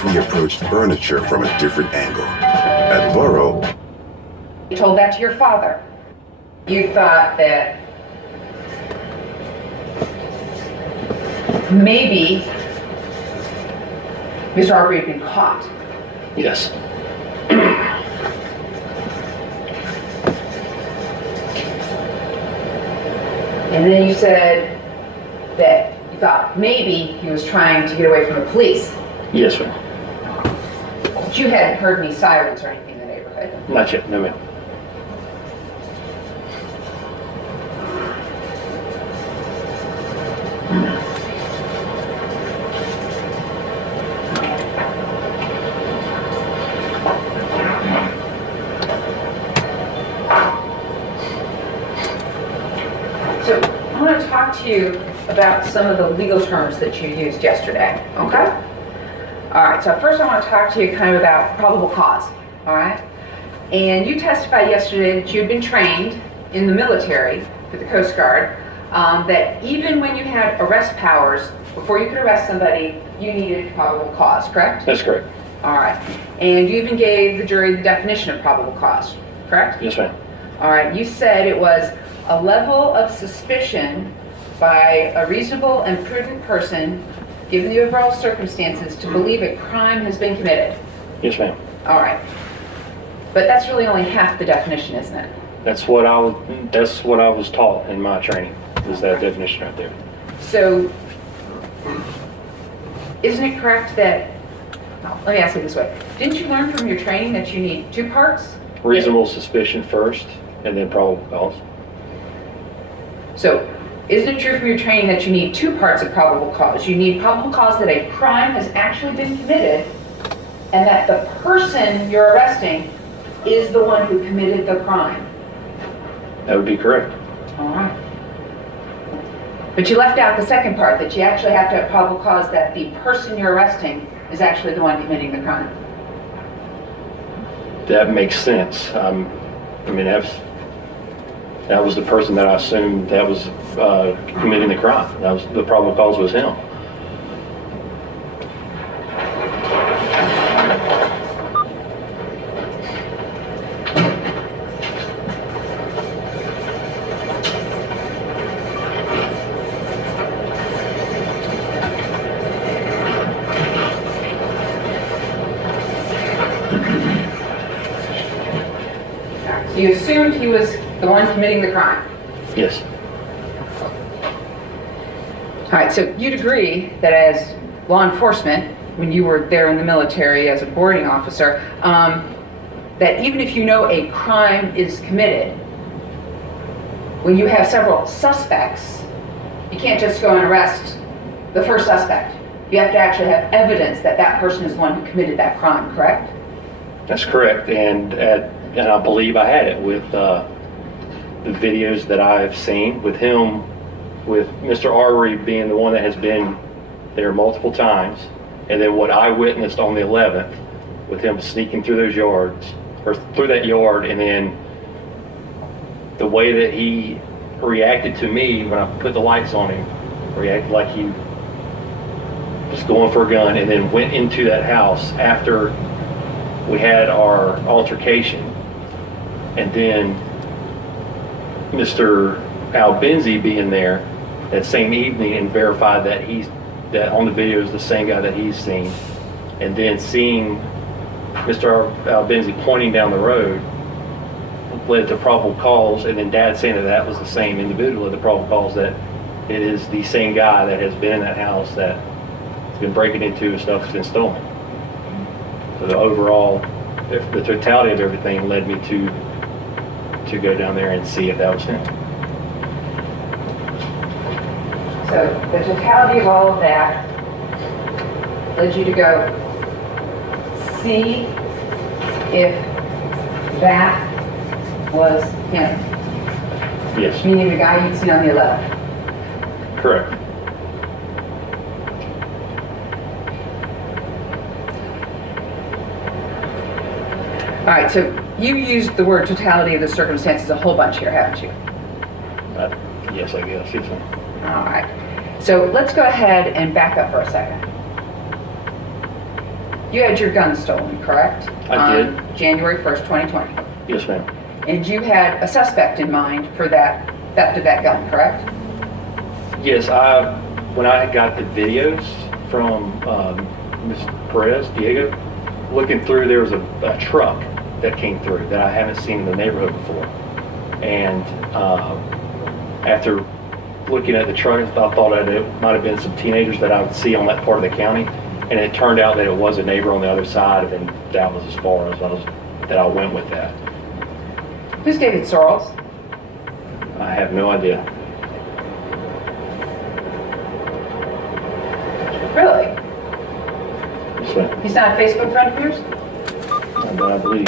if we approached furniture from a different angle? At Burrow, You told that to your father. You thought that maybe Mr. Arbery had been caught. Yes. And then you said that you thought maybe he was trying to get away from the police. Yes, ma'am. But you hadn't heard any sirens or anything in the neighborhood. Not yet, no, ma'am. So I want to talk to you about some of the legal terms that you used yesterday, okay? All right, so first I want to talk to you kind of about probable cause, all right? And you testified yesterday that you had been trained in the military for the Coast Guard, that even when you had arrest powers, before you could arrest somebody, you needed probable cause, correct? That's correct. All right. And you even gave the jury the definition of probable cause, correct? Yes, ma'am. All right. You said it was a level of suspicion by a reasonable and prudent person, given the overall circumstances, to believe a crime has been committed. Yes, ma'am. All right. But that's really only half the definition, isn't it? That's what I was taught in my training, is that definition right there. So, isn't it correct that, well, let me ask it this way. Didn't you learn from your training that you need two parts? Reasonable suspicion first, and then probable cause. So, isn't it true from your training that you need two parts of probable cause? You need probable cause that a crime has actually been committed, and that the person you're arresting is the one who committed the crime. That would be correct. All right. But you left out the second part, that you actually have to have probable cause that the person you're arresting is actually the one committing the crime. That makes sense. I mean, that was the person that I assumed that was committing the crime. That was the probable cause was him. So you assumed he was the one committing the crime. Yes. All right, so you'd agree that as law enforcement, when you were there in the military as a boarding officer, that even if you know a crime is committed, when you have several suspects, you can't just go and arrest the first suspect. You have to actually have evidence that that person is the one who committed that crime, correct? That's correct, and I believe I had it with the videos that I've seen with him, with Mr. Arbery being the one that has been there multiple times, and then what I witnessed on the 11th with him sneaking through those yards, or through that yard, and then the way that he reacted to me when I put the lights on him, reacted like he was going for a gun, and then went into that house after we had our altercation. And then Mr. Al-Benzi being there that same evening and verified that that on the video is the same guy that he's seen. And then seeing Mr. Al-Benzi pointing down the road led to probable cause, and then Dad saying that was the same individual, the probable cause that it is the same guy that has been in that house that has been breaking into and stuff has been stolen. So the overall, the totality of everything led me to go down there and see if that was him. So the totality of all of that led you to go see if that was him. Yes. Meaning the guy you'd seen on the 11th. Correct. All right, so you used the word totality of the circumstances a whole bunch here, haven't you? Yes, I guess. Yes, ma'am. All right. So let's go ahead and back up for a second. You had your gun stolen, correct? I did. On January 1st, 2020. Yes, ma'am. And you had a suspect in mind for that theft of that gun, correct? Yes, when I got the videos from Ms. Perez, Diego, looking through, there was a truck that came through that I haven't seen in the neighborhood before. And after looking at the truck, I thought that it might have been some teenagers that I would see on that part of the county. And it turned out that it was a neighbor on the other side, and that was as far as I went with that. Who's David Sorrells? I have no idea. Really? Yes, ma'am. He's not a Facebook friend of yours? I believe.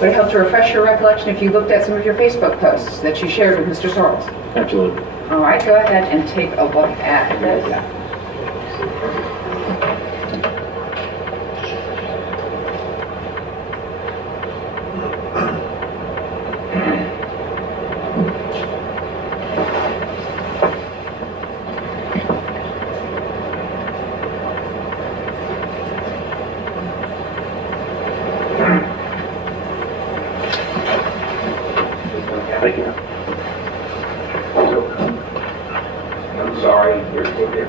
Would it help to refresh your recollection if you looked at some of your Facebook posts that you shared with Mr. Sorrells? Absolutely. All right, go ahead and take a look at this. Thank you. I'm sorry, you're still here.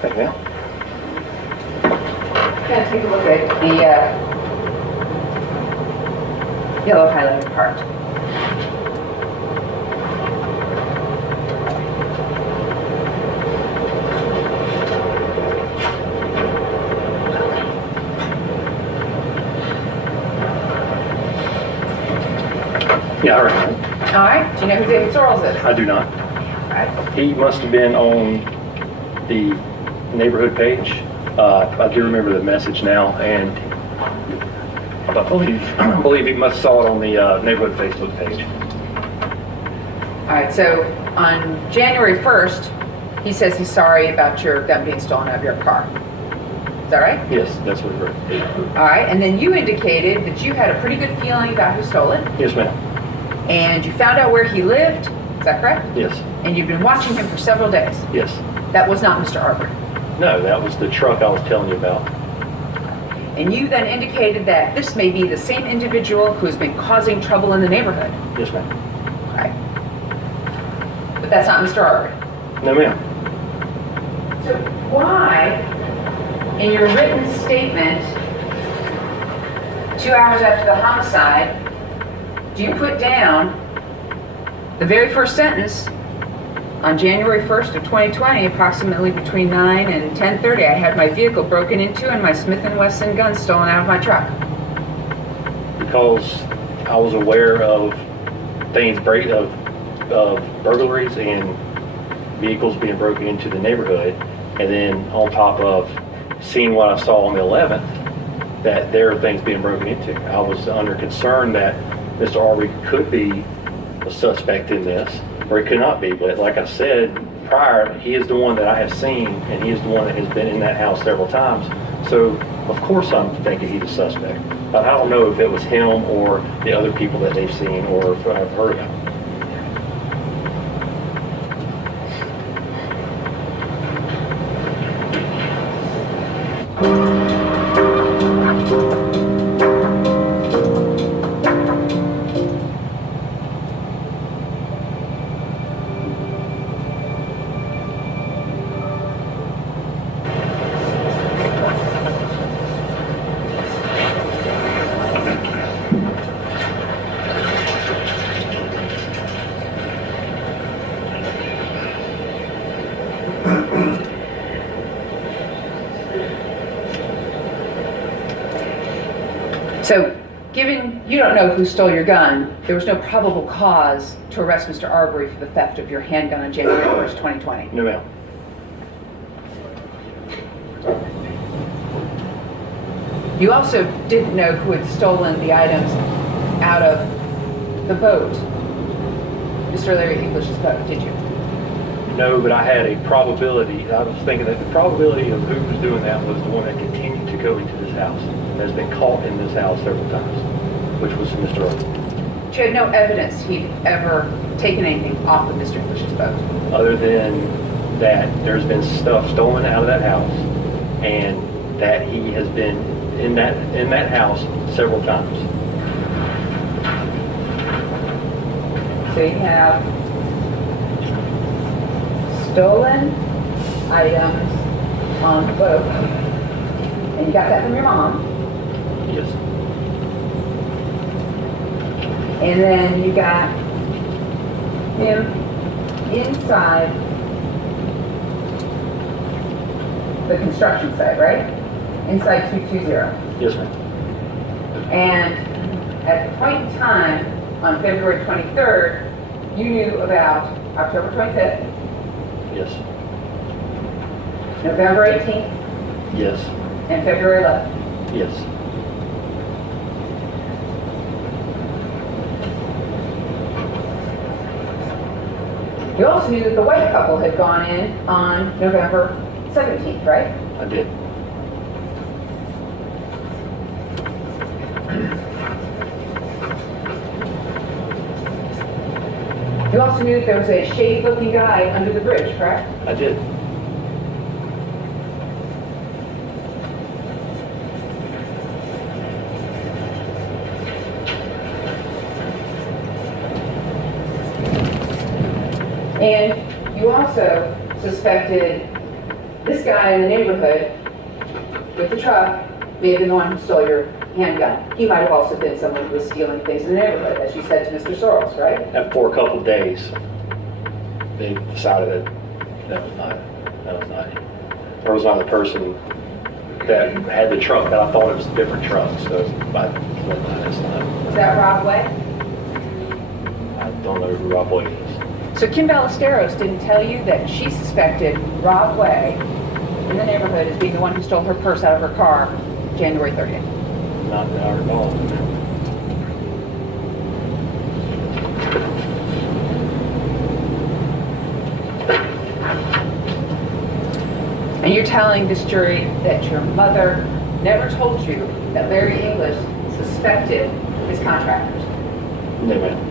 Thank you. Kind of take a look at the yellow highlighted part. Yeah, all right. All right, do you know who David Sorrells is? I do not. All right. He must have been on the neighborhood page. I do remember the message now, and I believe he must have saw it on the neighborhood Facebook page. All right, so on January 1st, he says he's sorry about your gun being stolen out of your car. Is that right? Yes, that's what he wrote. All right, and then you indicated that you had a pretty good feeling about who stole it, Yes, ma'am. and you found out where he lived. Is that correct? Yes. And you've been watching him for several days. Yes. That was not Mr. Arbery. No, that was the truck I was telling you about. And you then indicated that this may be the same individual who's been causing trouble in the neighborhood. Yes, ma'am. All right. But that's not Mr. Arbery. No, ma'am. So why, in your written statement, 2 hours after the homicide, do you put down the very first sentence? On January 1st of 2020, approximately between 9 and 10:30, I had my vehicle broken into and my Smith & Wesson gun stolen out of my truck. Because I was aware of things of burglaries and vehicles being broken into the neighborhood, and then on top of seeing what I saw on the 11th, that there are things being broken into. I was under concern that Mr. Arbery could be a suspect in this, or he could not be. But like I said prior, he is the one that I have seen, and he is the one that has been in that house several times. So of course I'm thinking he's a suspect. But I don't know if it was him or the other people that they've seen or if I've heard about. So, given you don't know who stole your gun, there was no probable cause to arrest Mr. Arbery for the theft of your handgun on January 1st, 2020. No, ma'am. You also didn't know who had stolen the items out of the boat Mr. Larry English's boat, did you? No, but I had a probability. I was thinking that the probability of who was doing that was the one that continued to go into this house, has been caught in this house several times, which was Mr. Earl. But you had no evidence he'd ever taken anything off of Mr. English's boat. Other than that there's been stuff stolen out of that house, and that he has been in that house several times. So you have stolen items on the boat, and you got that from your mom, Yes. and then you got him inside the construction site, right? Inside 220. Yes, ma'am. And at the point in time, on February 23rd, you knew about October 25th, Yes. November 18th, Yes. and February 11th. Yes. You also knew that the white couple had gone in on November 17th, right? I did. You also knew that there was a shade-looking guy under the bridge, correct? I did. And you also suspected this guy in the neighborhood with the truck may have been the one who stole your handgun. He might have also been someone who was stealing things in the neighborhood, as you said to Mr. Sorrells, right? After a couple of days, they decided that was not the person that had the truck, that I thought it was a different truck, so it's not. Was that Rob Way? I don't know who Rob Boyd is. So Kim Ballesteros didn't tell you that she suspected Rob Way in the neighborhood as being the one who stole her purse out of her car January 30th. Not that I recall. And you're telling this jury that your mother never told you that Larry English suspected his contractors. No, ma'am.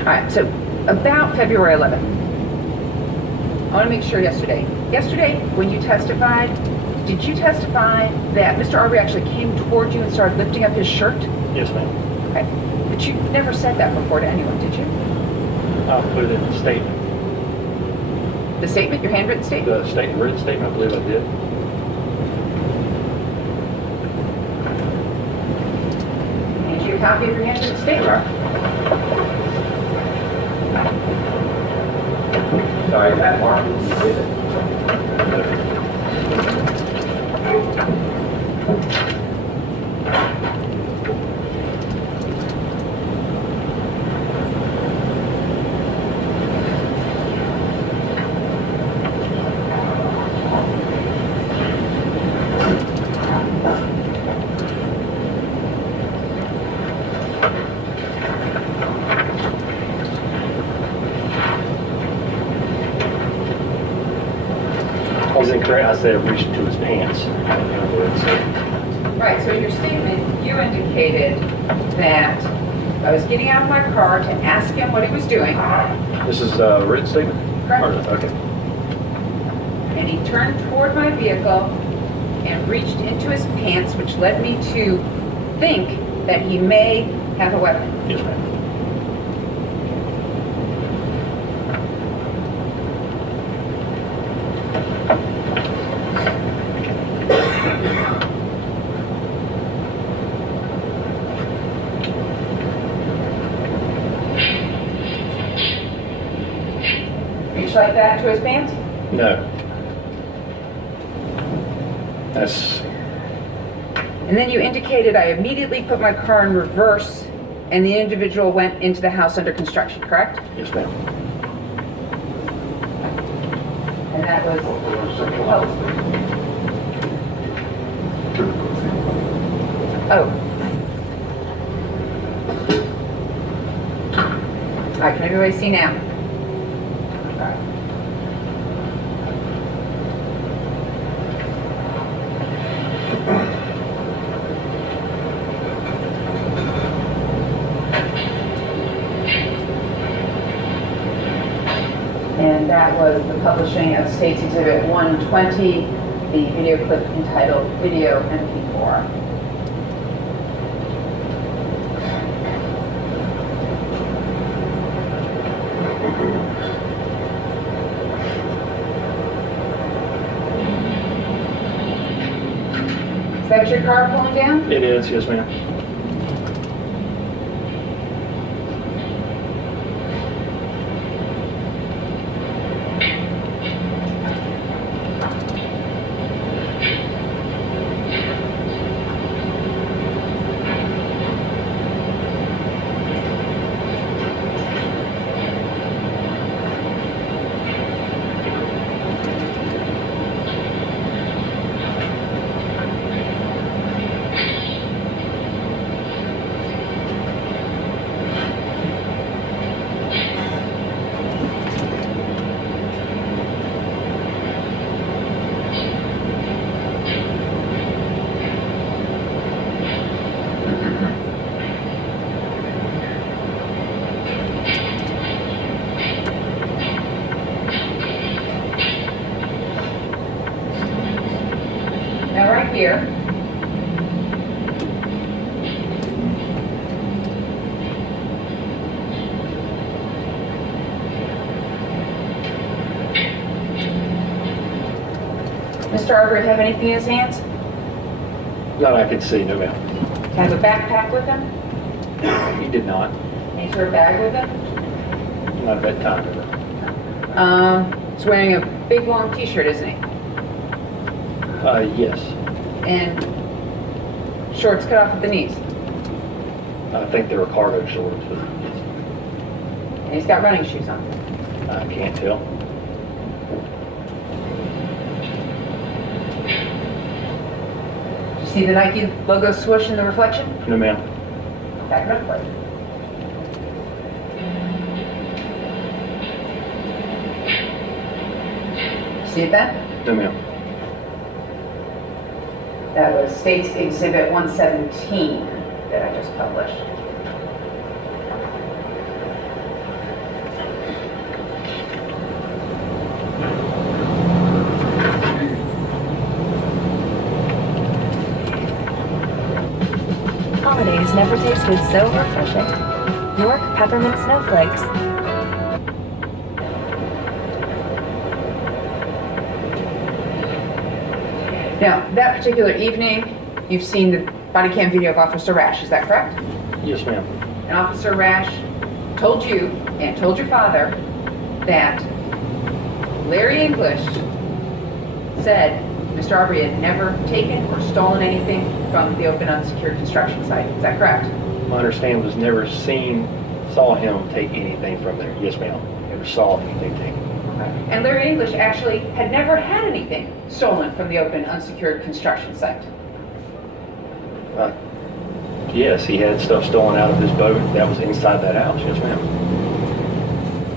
All right, so about February 11th, I want to make sure yesterday, when you testified, did you testify that Mr. Arbery actually came toward you and started lifting up his shirt? Yes, ma'am. Okay, but you never said that before to anyone, did you? I'll put it in the statement. The statement, your handwritten statement? The statement, written statement, I believe I did. Hand you a copy of your handwritten statement. Sorry, that Mark, you did it. I was incorrect. I said it reached into his pants. Right, so in your statement, you indicated that I was getting out of my car to ask him what he was doing, This is a written statement? Correct. Okay. and he turned toward my vehicle and reached into his pants, which led me to think that he may have a weapon. Yes, ma'am. Reached like that into his pants? No. That's, And then you indicated I immediately put my car in reverse and the individual went into the house under construction, correct? yes, ma'am. And that was, oh, Oh. All right, can everybody see now? All right. And that was the publishing of States Exhibit 120, the video clip entitled Video MP4. Is that your car pulling down? It is, yes, ma'am. Now right here, Mr. Arbery have anything in his hands? Not I can see, no, ma'am. Have a backpack with him? He did not. Any sort of bag with him? Not at that time, no. He's wearing a big long t-shirt, isn't he? Yes. And shorts cut off at the knees. I think they were cargo shorts, but And he's got running shoes on. I can't tell. Did you see the Nike logo swoosh in the reflection? No, ma'am. Back it up, please. See it then? No, ma'am. That was States Exhibit 117 that I just published. Holidays never tasted so refreshing. York peppermint snowflakes. Now, that particular evening, you've seen the body cam video of Officer Rash, is that correct? Yes, ma'am. And Officer Rash told you and told your father that Larry English said Mr. Arbery had never taken or stolen anything from the open unsecured construction site. Is that correct? My understanding was never saw him take anything from there. Yes, ma'am. Never saw anything taken. And Larry English actually had never had anything stolen from the open unsecured construction site. Yes, he had stuff stolen out of his boat that was inside that house. Yes, ma'am.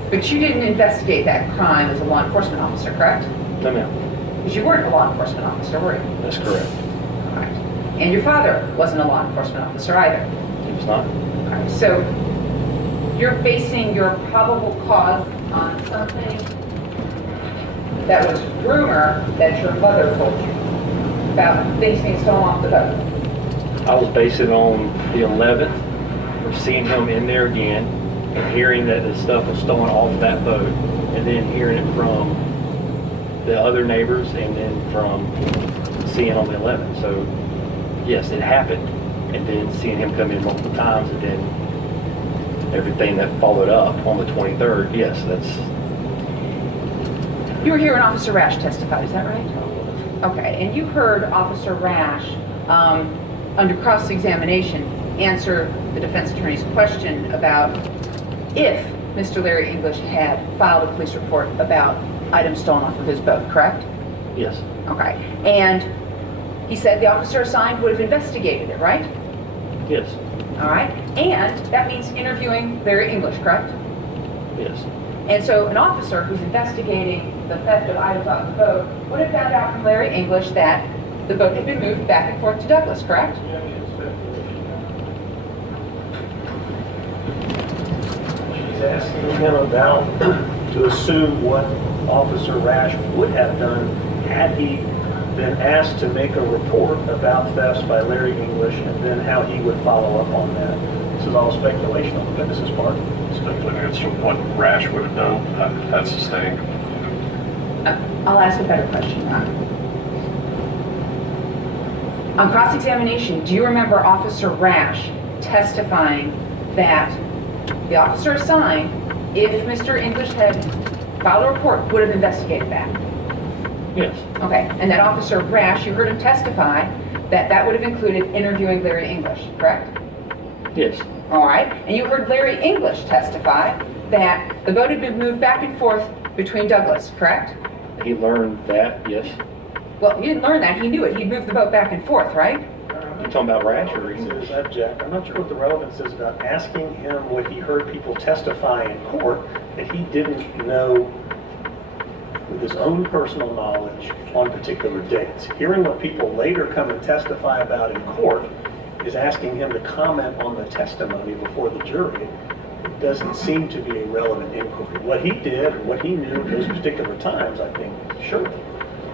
But you didn't investigate that crime as a law enforcement officer, correct? No, ma'am. Because you weren't a law enforcement officer, were you? That's correct. All right. And your father wasn't a law enforcement officer either. He was not. All right. So you're basing your probable cause on something that was rumor that your mother told you about things being stolen off the boat. I was basing on the 11th of seeing him in there again and hearing that the stuff was stolen off that boat, and then hearing it from the other neighbors, and then from seeing on the 11th. So yes, it happened, and then seeing him come in multiple times, and then everything that followed up on the 23rd. Yes, that's. You were here when Officer Rash testified, is that right? Okay, and you heard Officer Rash, under cross-examination, answer the defense attorney's question about if Mr. Larry English had filed a police report about items stolen off of his boat, correct? Yes. Okay, and he said the officer assigned would have investigated it, right? Yes. All right. And that means interviewing Larry English, correct? Yes. And so an officer who's investigating the theft of items off the boat would have found out from Larry English that the boat had been moved back and forth to Douglas, correct? She's asking him about, to assume what Officer Rash would have done had he been asked to make a report about thefts by Larry English, and then how he would follow up on that. This is all speculation on the witness's part. Speculating as to what Rash would have done. That's the saying. I'll ask a better question, Ron. On cross-examination, do you remember Officer Rash testifying that the officer assigned, if Mr. English had filed a report, would have investigated that? Yes. Okay, and that Officer Rash, you heard him testify that that would have included interviewing Larry English, correct? Yes. All right, and you heard Larry English testify that the boat had been moved back and forth between Douglas, correct? He learned that, yes. Well, he didn't learn that, he knew it. He'd moved the boat back and forth, right? You talking about Rash or English? Says object. I'm not sure what the relevance is about asking him what he heard people testify in court that he didn't know with his own personal knowledge on particular dates. Hearing what people later come and testify about in court is asking him to comment on the testimony before the jury. It doesn't seem to be a relevant inquiry. What he did or what he knew at those particular times, I think, sure.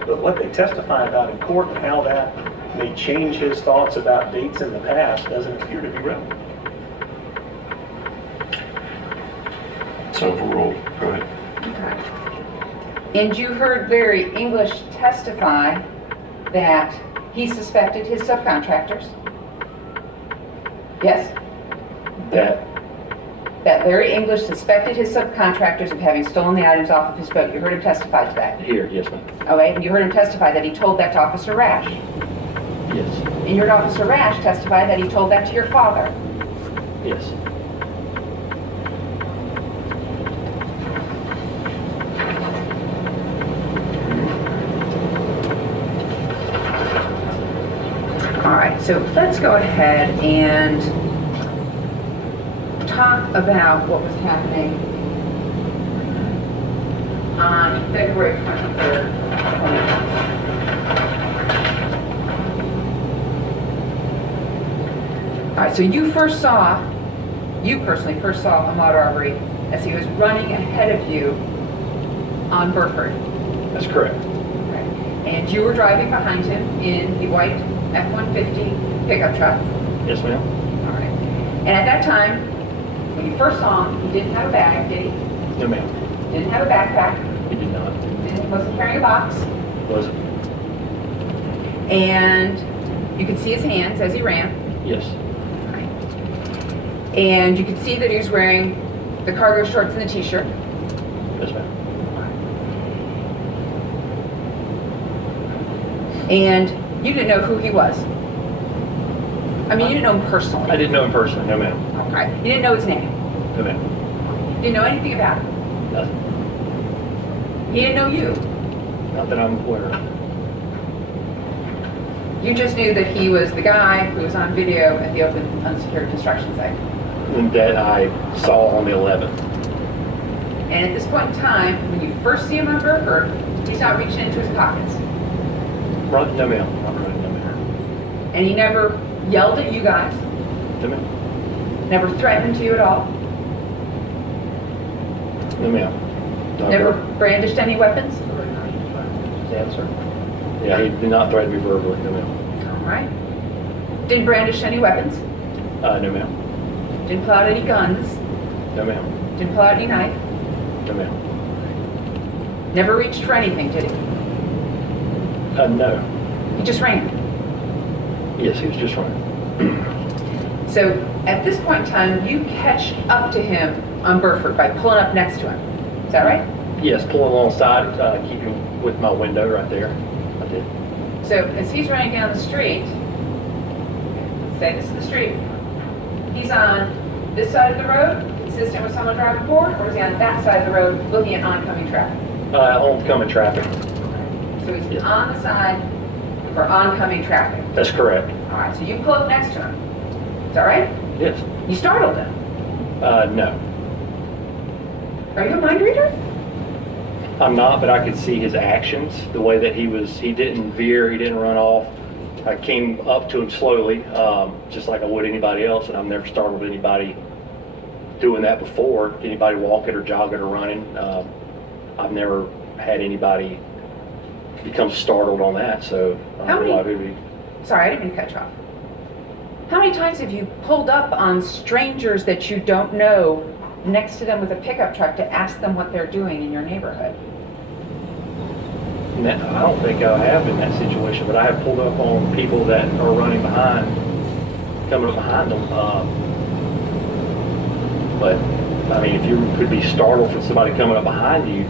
But what they testify about in court and how that may change his thoughts about dates in the past doesn't appear to be relevant. It's overruled. Go ahead. Okay. And you heard Larry English testify that he suspected his subcontractors? Yes? That, That Larry English suspected his subcontractors of having stolen the items off of his boat. You heard him testify to that? here, yes, ma'am. Okay, and you heard him testify that he told that to Officer Rash? Yes. And you heard Officer Rash testify that he told that to your father? Yes. All right, so let's go ahead and talk about what was happening on February 23rd, 2020. All right, so you personally first saw Ahmaud Arbery as he was running ahead of you on Burford. That's correct. Okay. And you were driving behind him in the white F-150 pickup truck. Yes, ma'am. All right. And at that time, when you first saw him, he didn't have a bag, did he? No, ma'am. Didn't have a backpack. He did not. Wasn't carrying a box. Was it? And you could see his hands as he ran. Yes. And you could see that he was wearing the cargo shorts and the t-shirt. Yes, ma'am. And you didn't know who he was. I mean, you didn't know him personally. I didn't know him personally. No, ma'am. Okay. You didn't know his name. No, ma'am. You didn't know anything about him. Nothing. He didn't know you. Not that I'm aware of. You just knew that he was the guy who was on video at the open unsecured construction site. And that I saw on the 11th. And at this point in time, when you first see him on Burford, he's not reaching into his pockets. Right? No, ma'am. Not running. No, ma'am. And he never yelled at you guys, No, ma'am. never threatened you at all, No, ma'am. No, never brandished any weapons. Answer. Yeah, he did not threaten me verbally. No, ma'am. All right. Didn't brandish any weapons. No, ma'am. Didn't pull out any guns. No, ma'am. Didn't pull out any knife. No, ma'am. Never reached for anything, did he? No. He just ran. Yes, he was just running. So at this point in time, you catch up to him on Burford by pulling up next to him. Is that right? Yes, pulling alongside, keeping with my window right there. I did. So as he's running down the street, let's say this is the street, he's on this side of the road, consistent with someone driving forward, or is he on that side of the road looking at oncoming traffic? Oncoming traffic. So he's Yes. on the side for oncoming traffic. That's correct. All right, so you pull up next to him. Is that right? Yes. You startled him. No. Are you a mind reader? I'm not, but I could see his actions, the way that he didn't veer, he didn't run off. I came up to him slowly, just like I would anybody else, and I've never startled anybody doing that before, anybody walking or jogging or running. I've never had anybody become startled on that, so I How don't know many- why he would be. Sorry, I didn't mean to cut you off. How many times have you pulled up on strangers that you don't know next to them with a pickup truck to ask them what they're doing in your neighborhood? I don't think I have in that situation, but I have pulled up on people that are running behind, coming up behind them. But I mean, if you could be startled from somebody coming up behind you,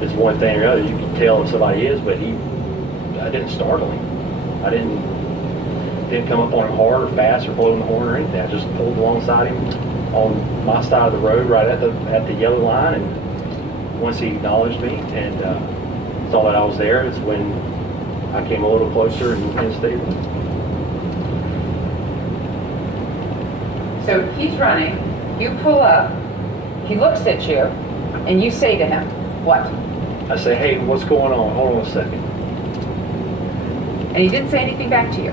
it's one thing or the other. You can tell if somebody is, but I didn't startle him. I didn't come up on him hard or fast or blowing the horn or anything. I just pulled alongside him on my side of the road, right at the yellow line, and once he acknowledged me and saw that I was there, it's when I came a little closer and stayed with him. So he's running, you pull up, he looks at you, and you say to him, what? I say, hey, what's going on? Hold on a second. And he didn't say anything back to you.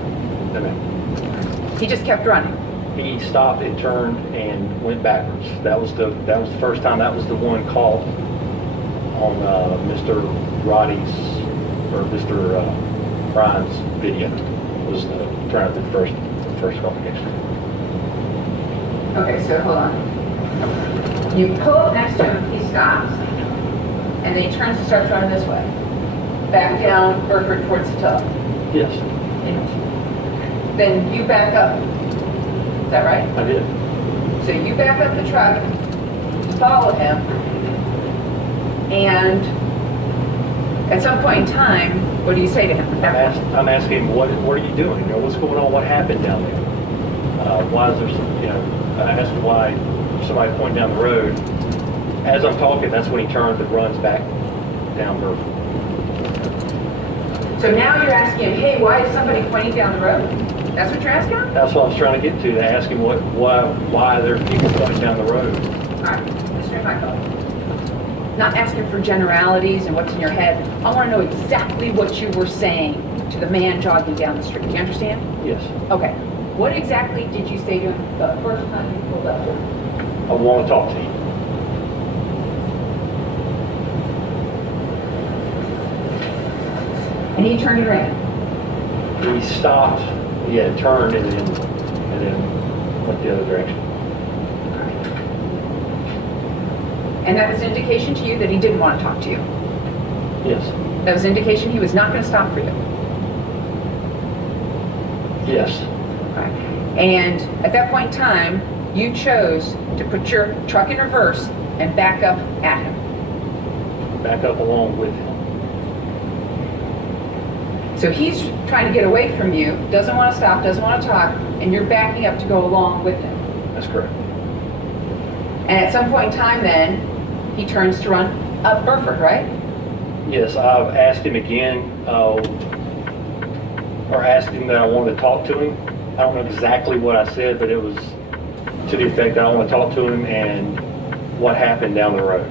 No, ma'am. He just kept running. He stopped and turned and went backwards. That was the first time. That was the one caught on Mr. Roddy's or Mr. Ryan's video. Was turned out the first qualification. Okay, so hold on. You pull up next to him, he stops, and then he turns and starts running this way. Back down Burford towards the tub. Yes, Then you back up. Is that right? I did. So you back up the truck, follow him, and at some point in time, what do you say to him? I'm asking him, what are you doing? You know, what's going on? What happened down there? Why is there some, I asked him why somebody pointing down the road. As I'm talking, that's when he turns and runs back down Burford. So now you're asking him, hey, why is somebody pointing down the road? That's what you're asking him? That's what I was trying to get to ask him why there's people pointing down the road. All right, Mr. Michael. Not asking for generalities and what's in your head. I want to know exactly what you were saying to the man jogging down the street. Do you understand? Yes. Okay. What exactly did you say to him the first time you pulled up to him? I want to talk to you. And he turned and ran. He stopped, he had turned and then went the other direction. And that was an indication to you that he didn't want to talk to you. Yes. That was an indication he was not going to stop for you. Yes. Right. And at that point in time, you chose to put your truck in reverse and back up at him. Back up along with him. So he's trying to get away from you, doesn't want to stop, doesn't want to talk, and you're backing up to go along with him. That's correct. And at some point in time then, he turns to run up Burford, right? Yes, I've asked him again, or asked him that I wanted to talk to him. I don't know exactly what I said, but it was to the effect that I want to talk to him and what happened down the road.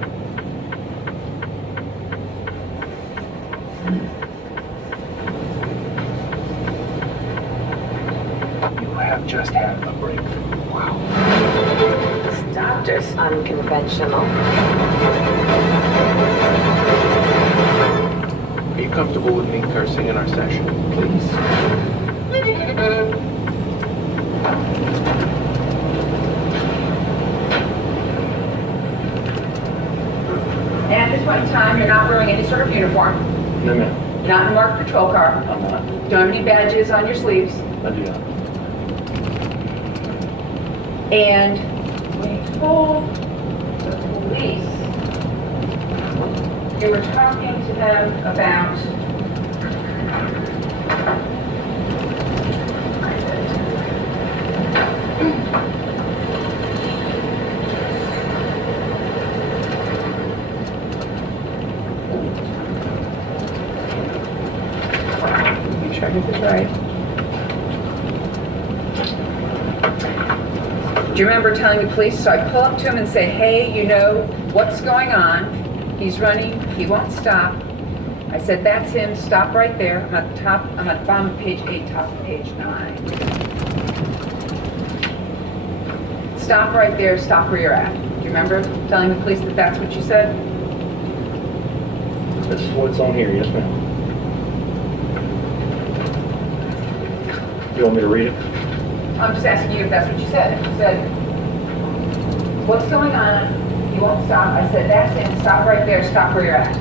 You have just had a breakthrough. Wow. This doctor's unconventional. Are you comfortable with me cursing in our session, please? And at this point in time, you're not wearing any sort of uniform. No, ma'am. You're not in a marked patrol car. I'm not. Don't have any badges on your sleeves. I do not. And when you told the police, you were talking to them about sure this is right. Do you remember telling the police? So I pull up to him and say, hey, you know what's going on? He's running, he won't stop. I said, that's him, stop right there. I'm at the bottom of page 8, top of page 9. Stop right there, stop where you're at. Do you remember telling the police that that's what you said? This is what's on here, yes ma'am. You want me to read it? I'm just asking you if that's what you said. You said, what's going on? He won't stop. I said, that's him, stop right there, stop where you're at.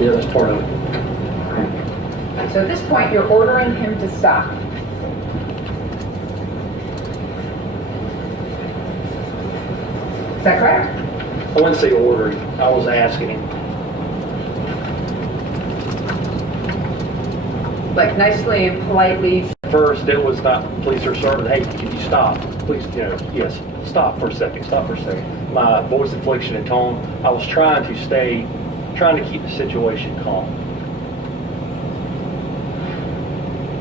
Yeah, that's part of it. So at this point, you're ordering him to stop. Is that correct? I wouldn't say ordering, I was asking him. Like nicely and politely. First, it was not, police are starting, hey, can you stop? Please, yes, stop for a second, stop for a second. My voice inflection and tone, I was trying to keep the situation calm.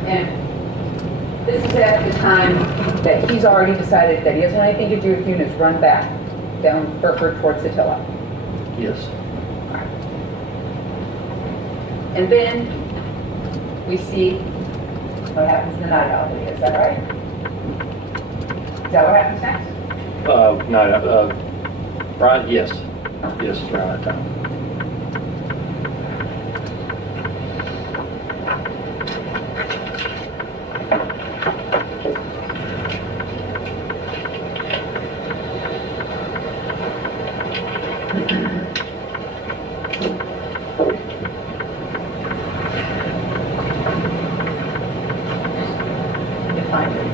And this is at the time that he's already decided that he doesn't want anything to do with you and has run back down Burford towards Attila. Yes. All right. And then we see what happens in the night owl video. Is that right? Is that what happens next? Brian, yes. Yes, it's around that time. Find it.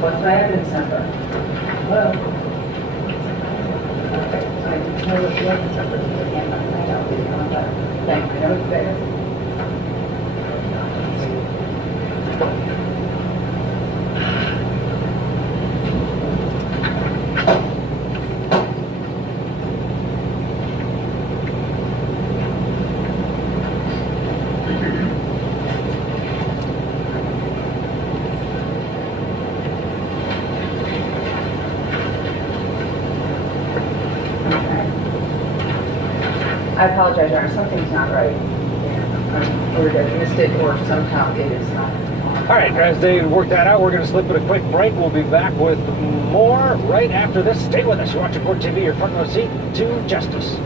What's my evidence number? Well. Okay, so I didn't know what the evidence number is. I can't find that out. Thank you. I know it's there. I apologize, Your Honor, something's not right. Or I missed it, or somehow it is not. All right, as they work that out, we're going to slip it a quick break. We'll be back with more right after this. Stay with us. You're watching Court TV, your front row seat to justice.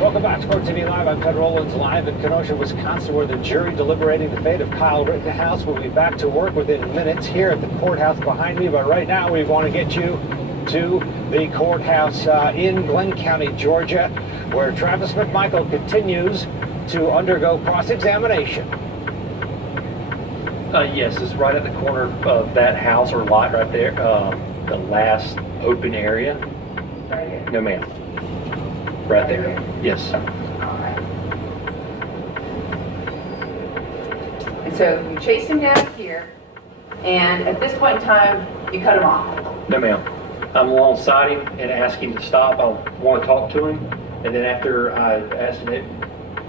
Welcome back to Court TV Live. I'm Ted Rollins, live in Kenosha, Wisconsin, where the jury deliberating the fate of Kyle Rittenhouse will be back to work within minutes here at the courthouse behind me. But right now, we want to get you to the courthouse in Glenn County, Georgia, where Travis McMichael continues to undergo cross-examination. Yes, it's right at the corner of that house or lot right there, the last open area. Right here. No, ma'am. Right there. Yes. All right. And so you chase him down here, and at this point in time, you cut him off. No, ma'am. I'm alongside him and ask him to stop. I want to talk to him. And then after I asked him,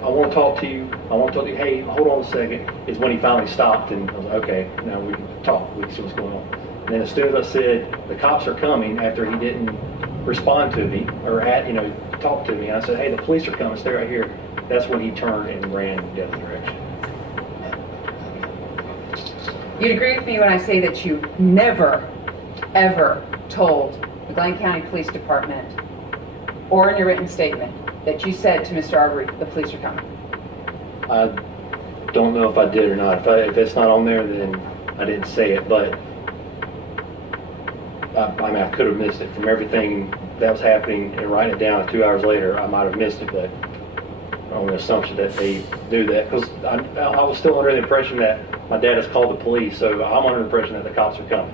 I want to talk to you. I want to talk to you. Hey, hold on a second. Is when he finally stopped. And I was like, okay, now we can talk. We can see what's going on. And then as soon as I said, the cops are coming, after he didn't respond to me or talk to me, I said, hey, the police are coming. Stay right here. That's when he turned and ran in the other direction. You'd agree with me when I say that you never, ever told the Glenn County Police Department or in your written statement that you said to Mr. Arbery, the police are coming. I don't know if I did or not. If it's not on there, then I didn't say it. But I mean, I could have missed it from everything that was happening and writing it down. And 2 hours later, I might have missed it, but on the assumption that they do that, because I was still under the impression that my dad has called the police, so I'm under the impression that the cops are coming.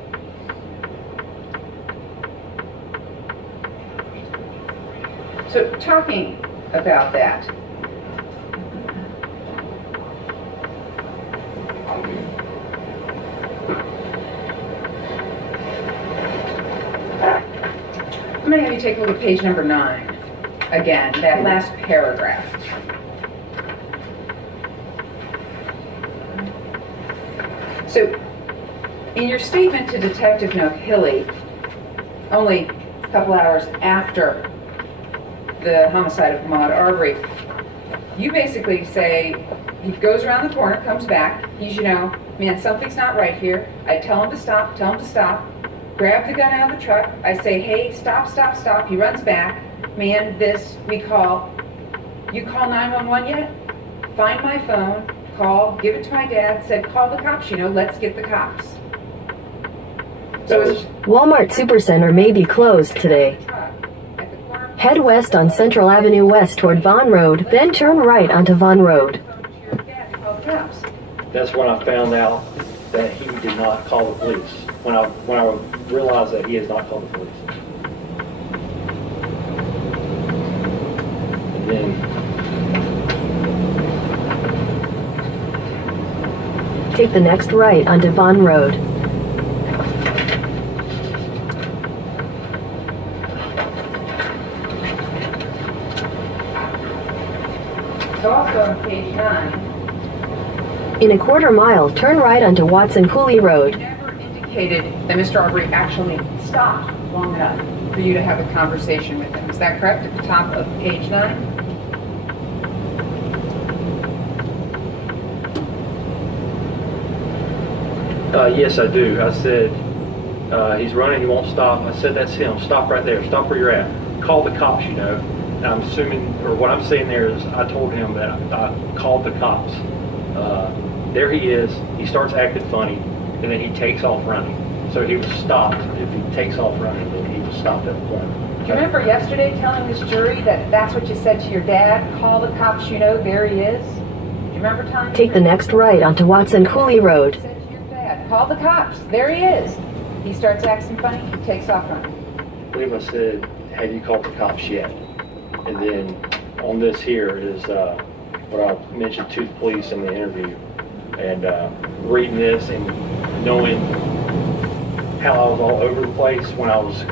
So talking about that, I'm going to have you take a look at page number 9. Again, that last paragraph. So, in your statement to Detective El-Hewie, only a couple hours after the homicide of Ahmaud Arbery, you basically say, he goes around the corner, comes back, he's, man, something's not right here. I tell him to stop, grab the gun out of the truck. I say, hey, stop. He runs back. Man, you call 911 yet? Find my phone, call, give it to my dad, said, call the cops, let's get the cops. So it's Walmart Supercenter may be closed today. Head west on Central Avenue West toward Vaughan Road, then turn right onto Vaughan Road. That's when I found out that he did not call the police. When I realized that he has not called the police. And then Take the next right onto Vaughan Road. So also on page 9, In a quarter mile, turn right onto Watson-Cooley Road. never indicated that Mr. Arbery actually stopped long enough for you to have a conversation with him. Is that correct at the top of page 9? Yes, I do. I said, he's running, he won't stop. I said, that's him. Stop right there. Stop where you're at. Call the cops, And I'm assuming, or what I'm saying there is, I told him that I called the cops. There he is. He starts acting funny, and then he takes off running. So he was stopped. If he takes off running, then he was stopped at the corner. Do you remember yesterday telling this jury that that's what you said to your dad? Call the cops, there he is? Do you remember telling Take the next right onto Watson-Cooley Road. You said to your dad, call the cops, there he is. He starts acting funny, he takes off running. I believe I said, have you called the cops yet? And then on this here is what I mentioned to the police in the interview. And reading this and knowing how I was all over the place when I was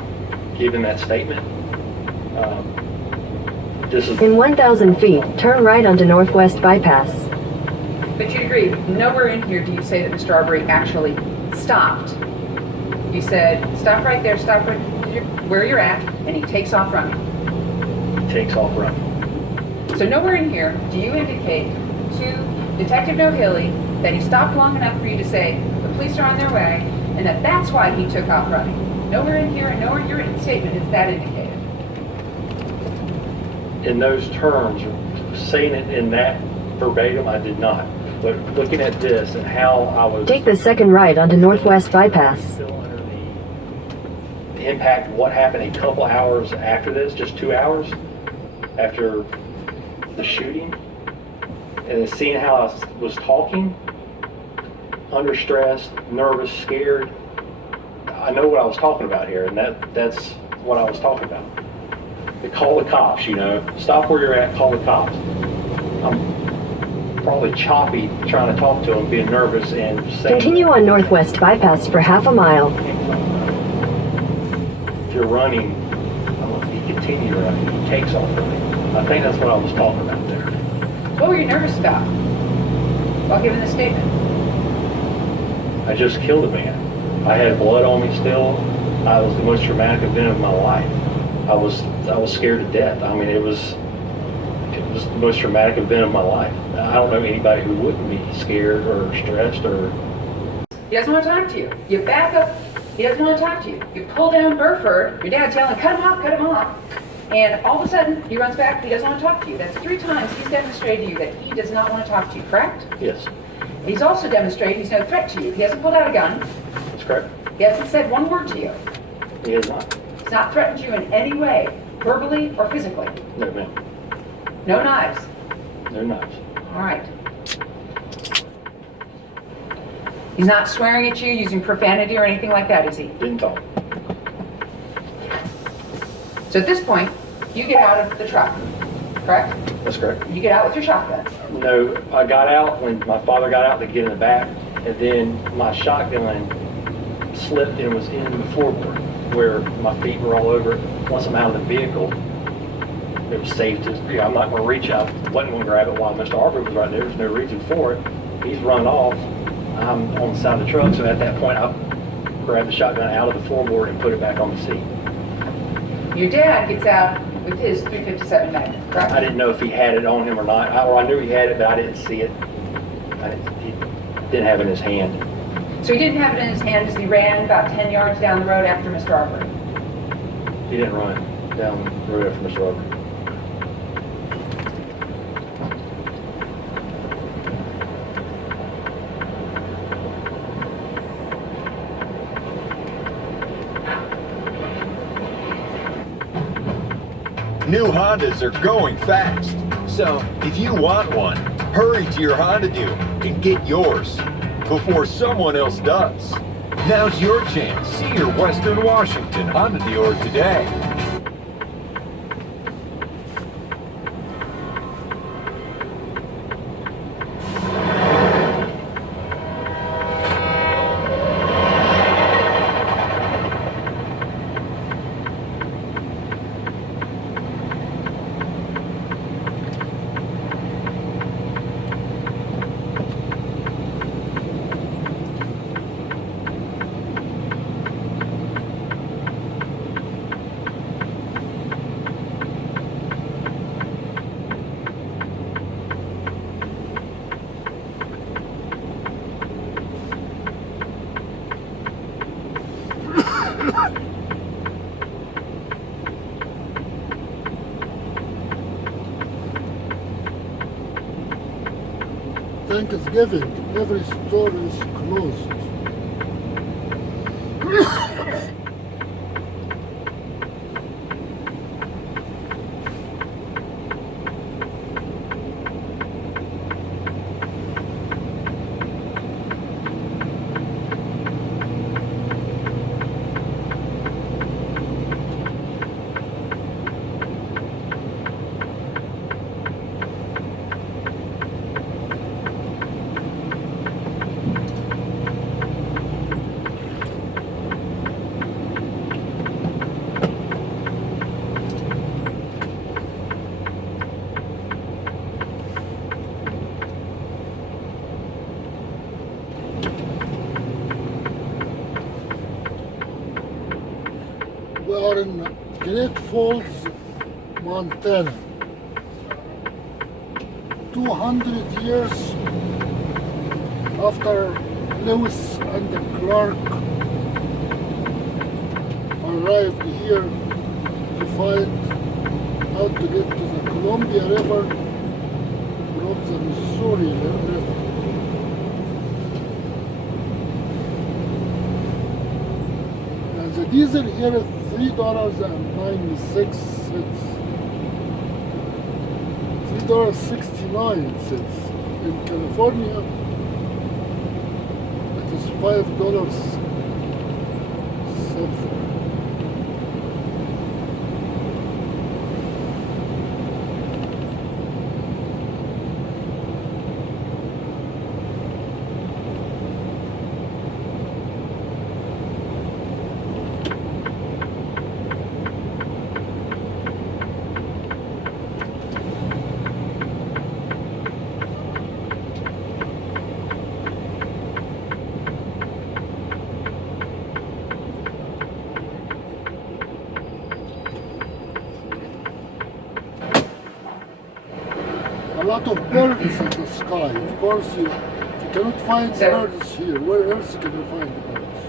giving that statement. This is In 1,000 feet, turn right onto Northwest Bypass. But you agree, nowhere in here do you say that Mr. Arbery actually stopped. You said, stop right there, stop right where you're at, and he takes off running. takes off running. So nowhere in here do you indicate to Detective El-Hewie that he stopped long enough for you to say, the police are on their way, and that that's why he took off running. Nowhere in here and nowhere in your statement is that indicated. In those terms, saying it in that verbatim, I did not. But looking at this and how I was Take the second right onto Northwest Bypass. still under the impact of what happened a couple hours after this, just 2 hours after the shooting, and then seeing how I was talking, under stress, nervous, scared, I know what I was talking about here, and that's what I was talking about. They call the cops, stop where you're at, call the cops. I'm probably choppy trying to talk to them, being nervous and saying. Continue on Northwest Bypass for half a mile. If you're running, he continues running, he takes off running. I think that's what I was talking about there. What were you nervous about while giving the statement? I just killed a man. I had blood on me still. I was the most traumatic event of my life. I was scared to death. I mean, it was the most traumatic event of my life. I don't know anybody who wouldn't be scared or stressed or. He doesn't want to talk to you. You back up. He doesn't want to talk to you. You pull down Burford. Your dad telling, cut him off. And all of a sudden, he runs back. He doesn't want to talk to you. That's 3 times he's demonstrated to you that he does not want to talk to you, correct? Yes, He's also demonstrated he's no threat to you. He hasn't pulled out a gun. that's correct. He hasn't said one word to you. He has not. He's not threatened you in any way, verbally or physically? No, ma'am. No knives? No knives. All right. He's not swearing at you, using profanity or anything like that, is he? Didn't talk. So at this point, you get out of the truck, correct? That's correct. You get out with your shotgun. No, I got out when my father got out to get in the back, and then my shotgun slipped and was in the floorboard where my feet were all over it. Once I'm out of the vehicle, it was safe to, I'm not going to reach out, wasn't going to grab it while Mr. Arbery was right there. There's no reason for it. He's run off. I'm on the side of the truck, so at that point, I grabbed the shotgun out of the floorboard and put it back on the seat. Your dad gets out with his .357 Magnum, correct? I didn't know if he had it on him or not. I knew he had it, but I didn't see it. He didn't have it in his hand. So he didn't have it in his hand as he ran about 10 yards down the road after Mr. Arbery. He didn't run down the road after Mr. Arbery. New Hondas are going fast. So if you want one, hurry to your Honda dealer and get yours before someone else does. Now's your chance. See your Western Washington Honda dealer today. Thanksgiving, every store is closed. We are in Great Falls, Montana. 200 years after Lewis and Clark arrived here to find how to get to the Columbia River from the Missouri River. And the diesel here is $3.96. $3.69. In California, it is $5 something. A lot of birds in the sky. Of course, you cannot find birds here. Where else can you find birds?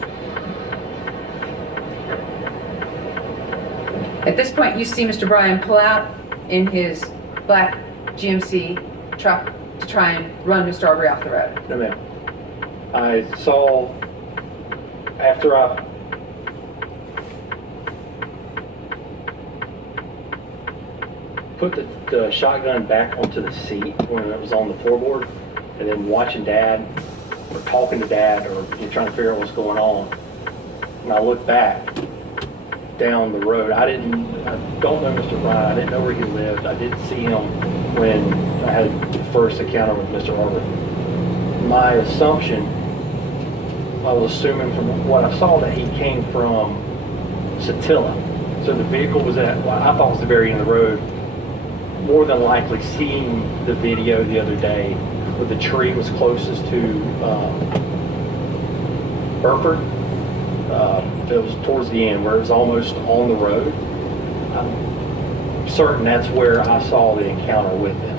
At this point, you see Mr. Bryan pull out in his black GMC truck to try and run Mr. Arbery off the road. No, ma'am. I saw, after I put the shotgun back onto the seat when it was on the floorboard, and then watching Dad, or talking to Dad, or trying to figure out what's going on. And I looked back down the road. I don't know Mr. Ryan. I didn't know where he lived. I didn't see him when I had the first encounter with Mr. Arbery. My assumption, I was assuming from what I saw, that he came from Satilla. So the vehicle was at, what I thought was the very end of the road. More than likely seeing the video the other day where the tree was closest to Burford. It was towards the end where it was almost on the road. I'm certain that's where I saw the encounter with him.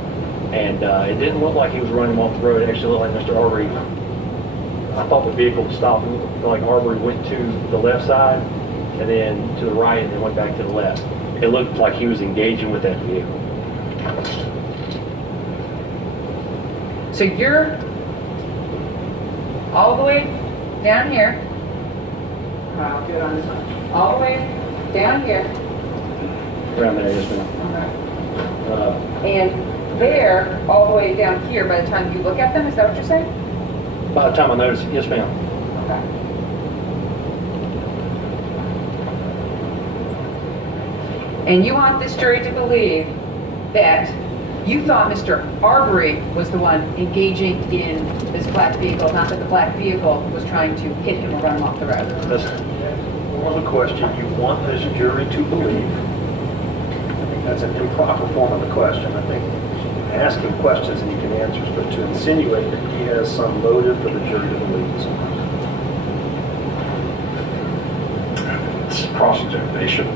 And it didn't look like he was running off the road. It actually looked like Mr. Arbery, I thought the vehicle was stopping. It looked like Arbery went to the left side and then to the right and then went back to the left. It looked like he was engaging with that vehicle. So you're all the way down here. I'll do it on this one. All the way down here. Around there, yes, ma'am. And they're all the way down here by the time you look at them. Is that what you're saying? By the time I noticed it, yes, ma'am. Okay. And you want this jury to believe that you thought Mr. Arbery was the one engaging in this black vehicle, not that the black vehicle was trying to hit him or run him off the road. That's More of a question you want this jury to believe. I think that's an improper form of the question. I think you can ask him questions and you can answer, but to insinuate that he has some motive for the jury to believe is It's cross-examination.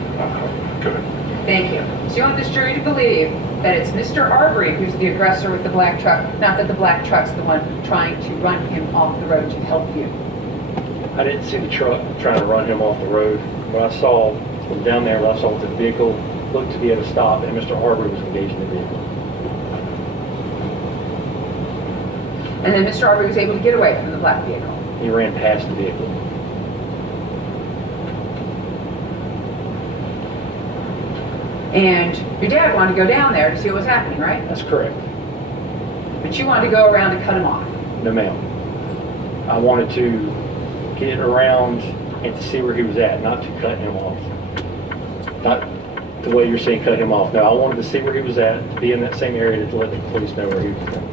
Good. Thank you. So you want this jury to believe that it's Mr. Arbery who's the aggressor with the black truck, not that the black truck's the one trying to run him off the road to help you. I didn't see the truck trying to run him off the road. What I saw from down there, what I saw was the vehicle looked to be at a stop, and Mr. Arbery was engaging the vehicle. And then Mr. Arbery was able to get away from the black vehicle. He ran past the vehicle. And your dad wanted to go down there to see what was happening, right? That's correct. But you wanted to go around to cut him off. No, ma'am. I wanted to get around and to see where he was at, not to cut him off. Not the way you're saying cut him off. No, I wanted to see where he was at, to be in that same area to let the police know where he was going.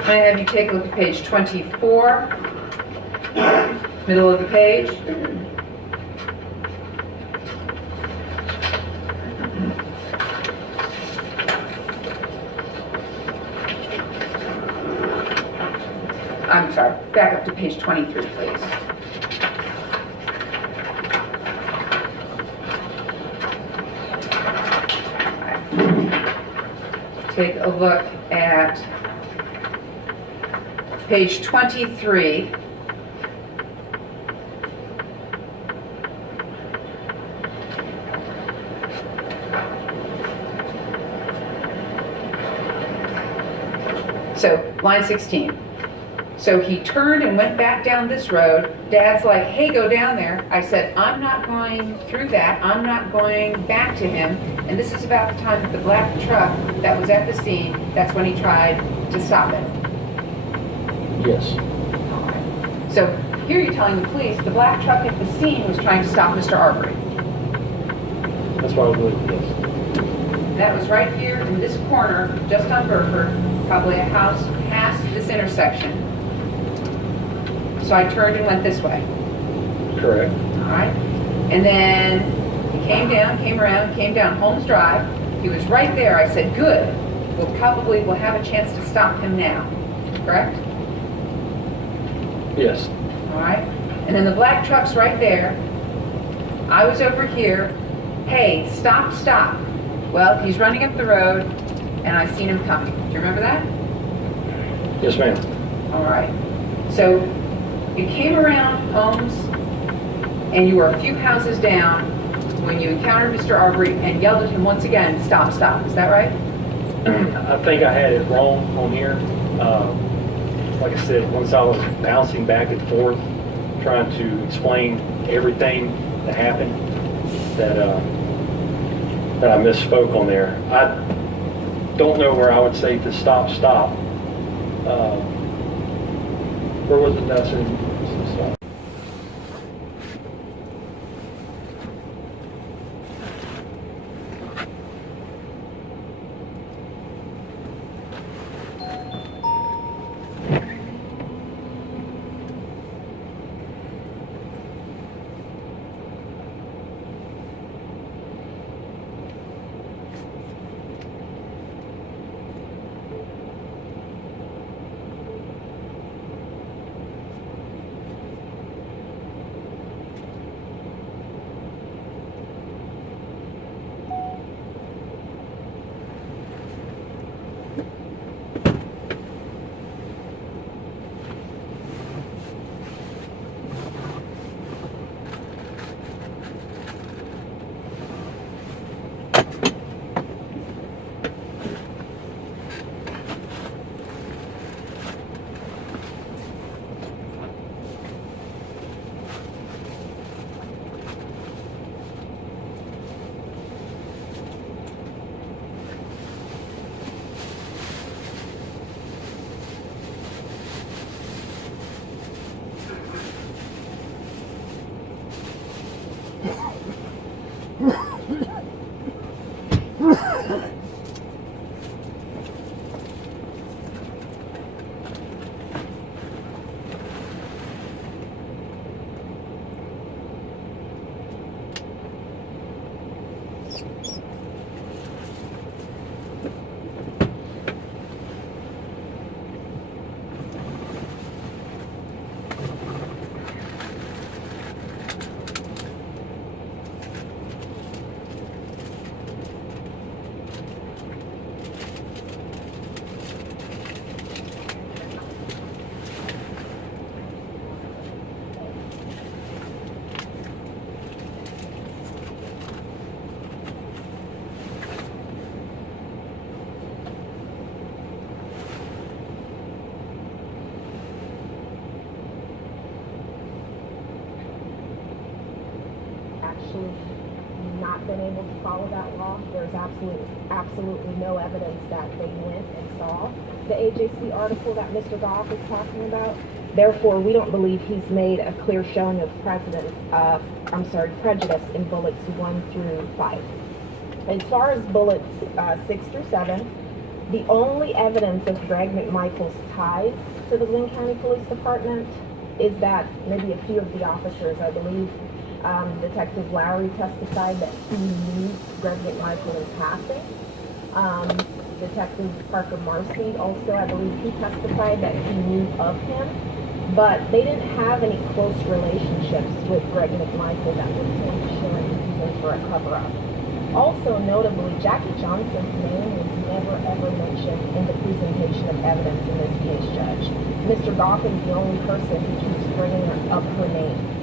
I'm going to have you take a look at page 24, middle of the page. I'm sorry, back up to page 23, please. Take a look at page 23. So, line 16. So he turned and went back down this road. Dad's like, hey, go down there. I said, I'm not going through that. I'm not going back to him. And this is about the time that the black truck that was at the scene, that's when he tried to stop it. Yes. Okay. So here you're telling the police the black truck at the scene was trying to stop Mr. Arbery. That's why I believe this. That was right here in this corner, just on Burford, probably a house past this intersection. So I turned and went this way. Correct. All right. And then he came down, came around, came down Holmes Drive. He was right there. I said, good. We'll have a chance to stop him now. Correct? Yes. All right. And then the black truck's right there. I was over here. Hey, stop, stop. Well, he's running up the road, and I seen him coming. Do you remember that? Yes, ma'am. All right. So you came around Holmes, and you were a few houses down when you encountered Mr. Arbery and yelled at him once again, stop, stop. Is that right? I think I had it wrong on here. like I said, once I was bouncing back and forth, trying to explain everything that happened, that I misspoke on there. I don't know where I would say to stop. Where was it that I said stop? Actually not been able to follow that law. There's absolutely no evidence that they went and saw the AJC article that Mr. Goff is talking about. Therefore, we don't believe he's made a clear showing of prejudice in bullets 1 through 5. As far as bullets 6 through 7, the only evidence of Greg McMichael's ties to the Glynn County Police Department is that maybe a few of the officers, I believe, Detective Lowry testified that he knew Greg McMichael in passing. Detective Parker Marcy also, I believe, he testified that he knew of him, but they didn't have any close relationships with Greg McMichael that would tend to show any reason for a cover-up. Also, notably, Jackie Johnson's name was never ever mentioned in the presentation of evidence in this case, Judge. Mr. Goff is the only person who keeps bringing up her name.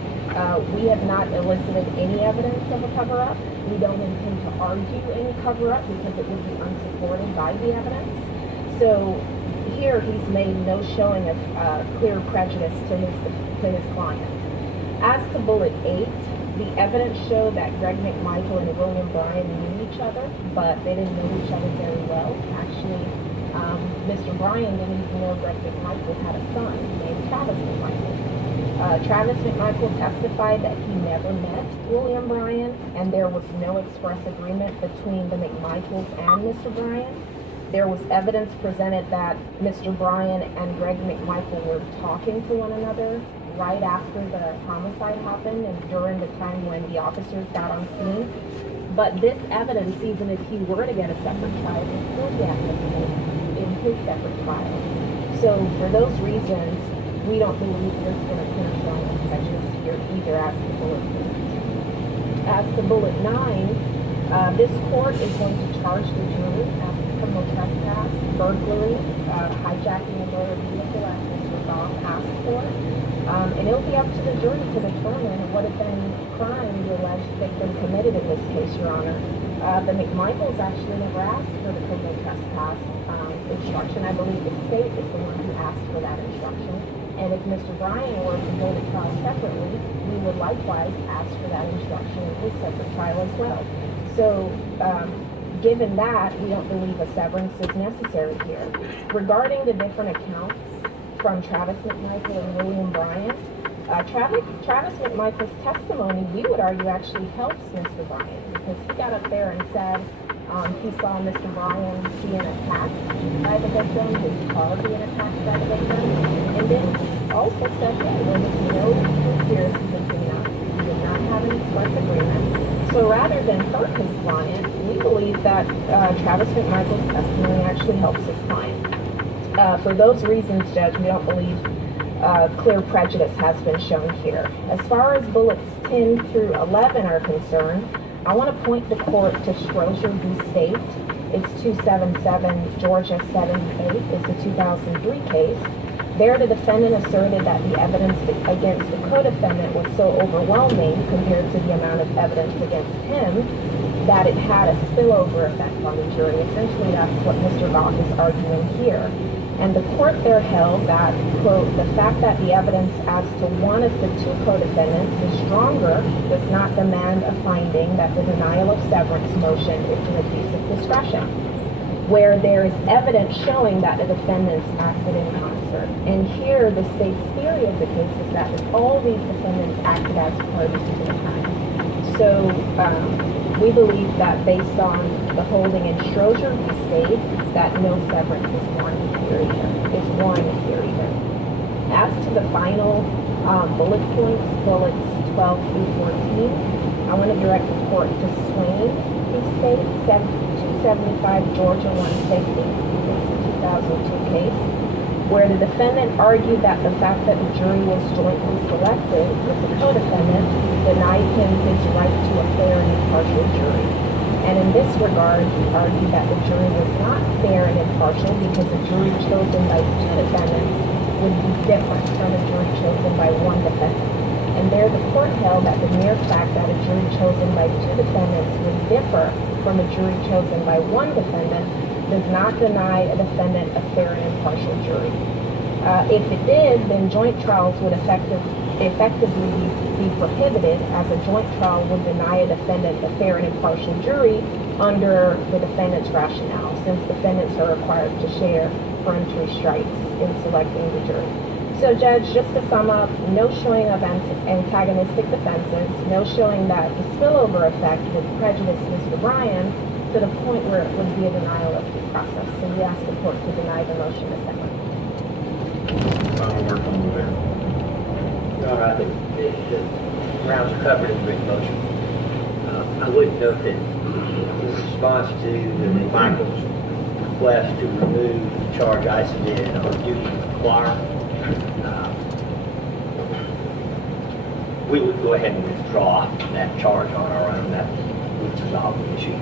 We have not elicited any evidence of a cover-up. We don't intend to argue any cover-up because it would be unsupported by the evidence. So here he's made no showing of clear prejudice to his client. As to bullet 8, the evidence showed that Greg McMichael and William Bryan knew each other, but they didn't know each other very well. Actually, Mr. Bryan didn't even know Greg McMichael had a son named Travis McMichael. Travis McMichael testified that he never met William Bryan, and there was no express agreement between the McMichaels and Mr. Bryan. There was evidence presented that Mr. Bryan and Greg McMichael were talking to one another right after the homicide happened and during the time when the officers got on scene. But this evidence, even if he were to get a separate trial, would still be admissible in his separate trial. So for those reasons, we don't believe there's been a clear showing of prejudice here either as to bullet 8. As to bullet 9, this court is going to charge the jury as criminal trespass, burglary, hijacking a motor vehicle as Mr. Goff asked for. And it'll be up to the jury to determine what, if any, crime the alleged victim committed in this case, Your Honor. The McMichaels actually never asked for the criminal trespass instruction. I believe the state is the one who asked for that instruction. And if Mr. Bryan were to hold a trial separately, we would likewise ask for that instruction in his separate trial as well. So, given that, we don't believe a severance is necessary here. Regarding the different accounts from Travis McMichael and William Bryan, Travis McMichael's testimony, we would argue, actually helps Mr. Bryan, because he got up there and said he saw Mr. Bryan being attacked by the victim, his car being attacked by the victim, and then also said that there was no conspiracy between us. We did not have an express agreement. So rather than hurt his client, we believe that Travis McMichael's testimony actually helps his client. For those reasons, Judge, we don't believe clear prejudice has been shown here. As far as bullets 10 through 11 are concerned, I want to point the court to Strozier v. State. It's 277 Georgia 78. It's a 2003 case. There, the defendant asserted that the evidence against the co-defendant was so overwhelming compared to the amount of evidence against him that it had a spillover effect on the jury. Essentially, that's what Mr. Goff is arguing here. And the court there held that, quote, the fact that the evidence as to one of the two co-defendants is stronger does not demand a finding that the denial of severance motion is an abuse of discretion, where there is evidence showing that the defendants acted in concert. And here, the state's theory of the case is that all these defendants acted as parties to the crime. So we believe that based on the holding in Strozier v. State, that no severance is warranted here either. As to the final bullet points, bullets 12 through 14, I want to direct the court to Swain v. State, 275 Georgia 150. It's a 2002 case, where the defendant argued that the fact that the jury was jointly selected with the co-defendant denied him his right to a fair and impartial jury. And in this regard, he argued that the jury was not fair and impartial because a jury chosen by two defendants would be different from a jury chosen by one defendant. And there the court held that the mere fact that a jury chosen by two defendants would differ from a jury chosen by one defendant does not deny a defendant a fair and impartial jury. If it did, then joint trials would effectively be prohibited, as a joint trial would deny a defendant a fair and impartial jury under the defendant's rationale, since defendants are required to share peremptory strikes in selecting the jury. So, Judge, just to sum up, no showing of antagonistic defenses, no showing that the spillover effect would prejudice Mr. Bryan to the point where it would be a denial of due process. So we ask the court to deny the motion to sever. Final word from the mayor. All right, the grounds are covered in the written motion. I would note that in response to the McMichael's request to remove the charge I submitted on duty to acquire, we would go ahead and withdraw that charge on our own. That would resolve the issue.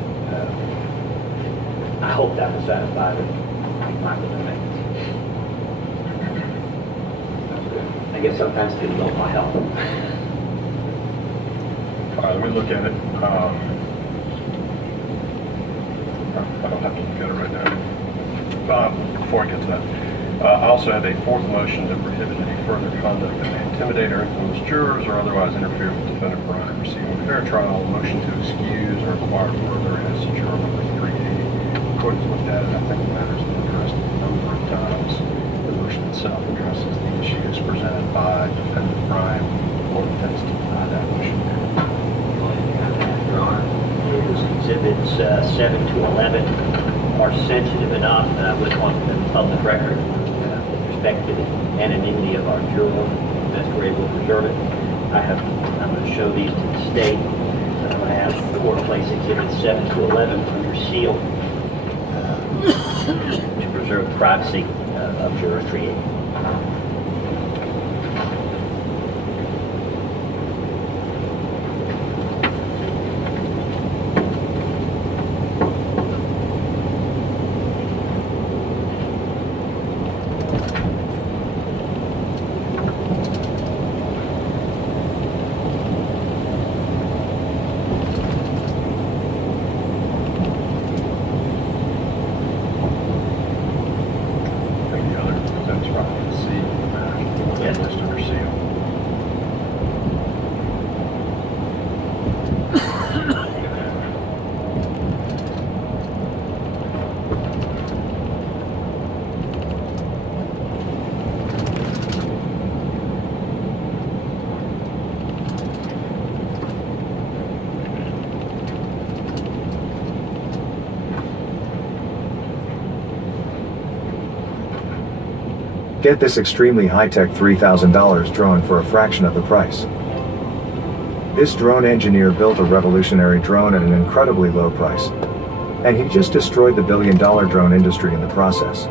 I hope that will satisfy the McMichael defense. I guess sometimes people don't want help. All right, let me look at it. I don't have to look at it right now. Before I get to that, I also had a fourth motion that prohibited any further conduct that may intimidate or influence jururs or otherwise interfere with defendant Bryan receiving a fair trial. A motion to excuse or inquire further as to juror number 380. Court has looked at it. I think the matter has been addressed a number of times. The motion itself addresses the issues presented by defendant Bryan. The court intends to deny that motion. Your Honor, exhibits 7 to 11 are sensitive enough with on the public record with respect to the anonymity of our juror, best we're able to preserve it. I'm going to show these to the state. I'm going to ask the court to place exhibits 7 to 11 under seal to preserve the privacy of juror 380. Get this extremely high-tech $3,000 drone for a fraction of the price. This drone engineer built a revolutionary drone at an incredibly low price. And he just destroyed the billion-dollar drone industry in the process.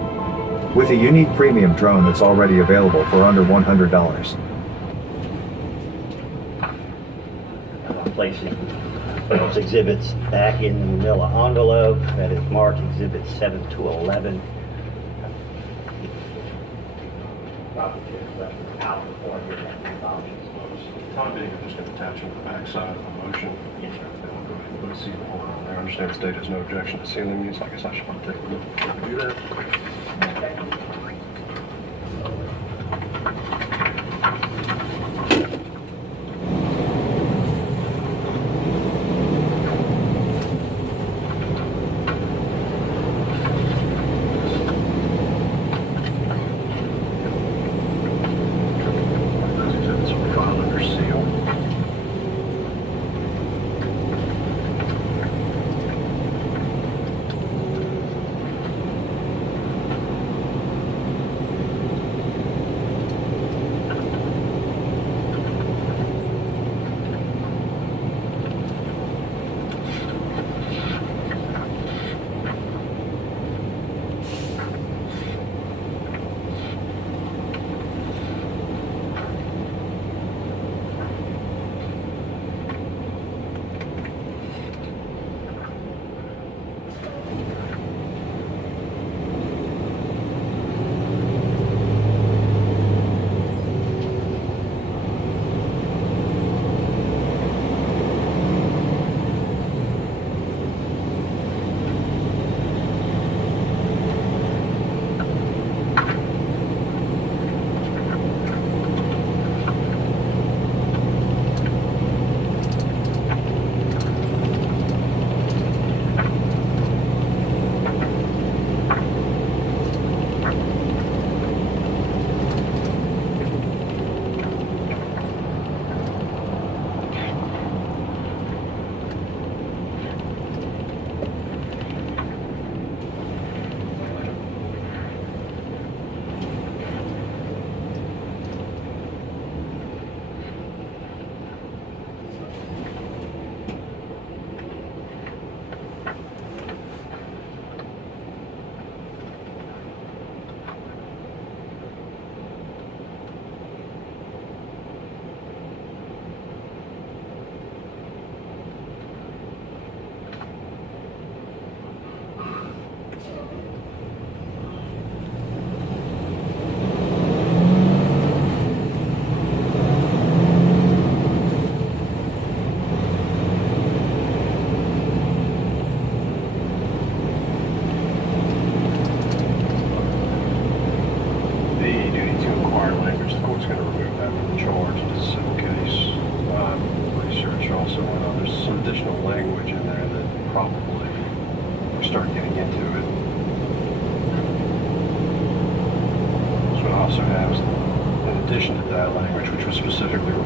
With a unique premium drone that's already available for under $100. Placing those exhibits back in the manila envelope that is marked Exhibit 7 to 11. Time being, I'm just going to attach them to the back side of the motion. Yes, sir. Then I'll go ahead and put a seal holder on there. I understand the state has no objection to sealing these. I guess I should probably take a look before we do that. Those exhibits will be filed under seal.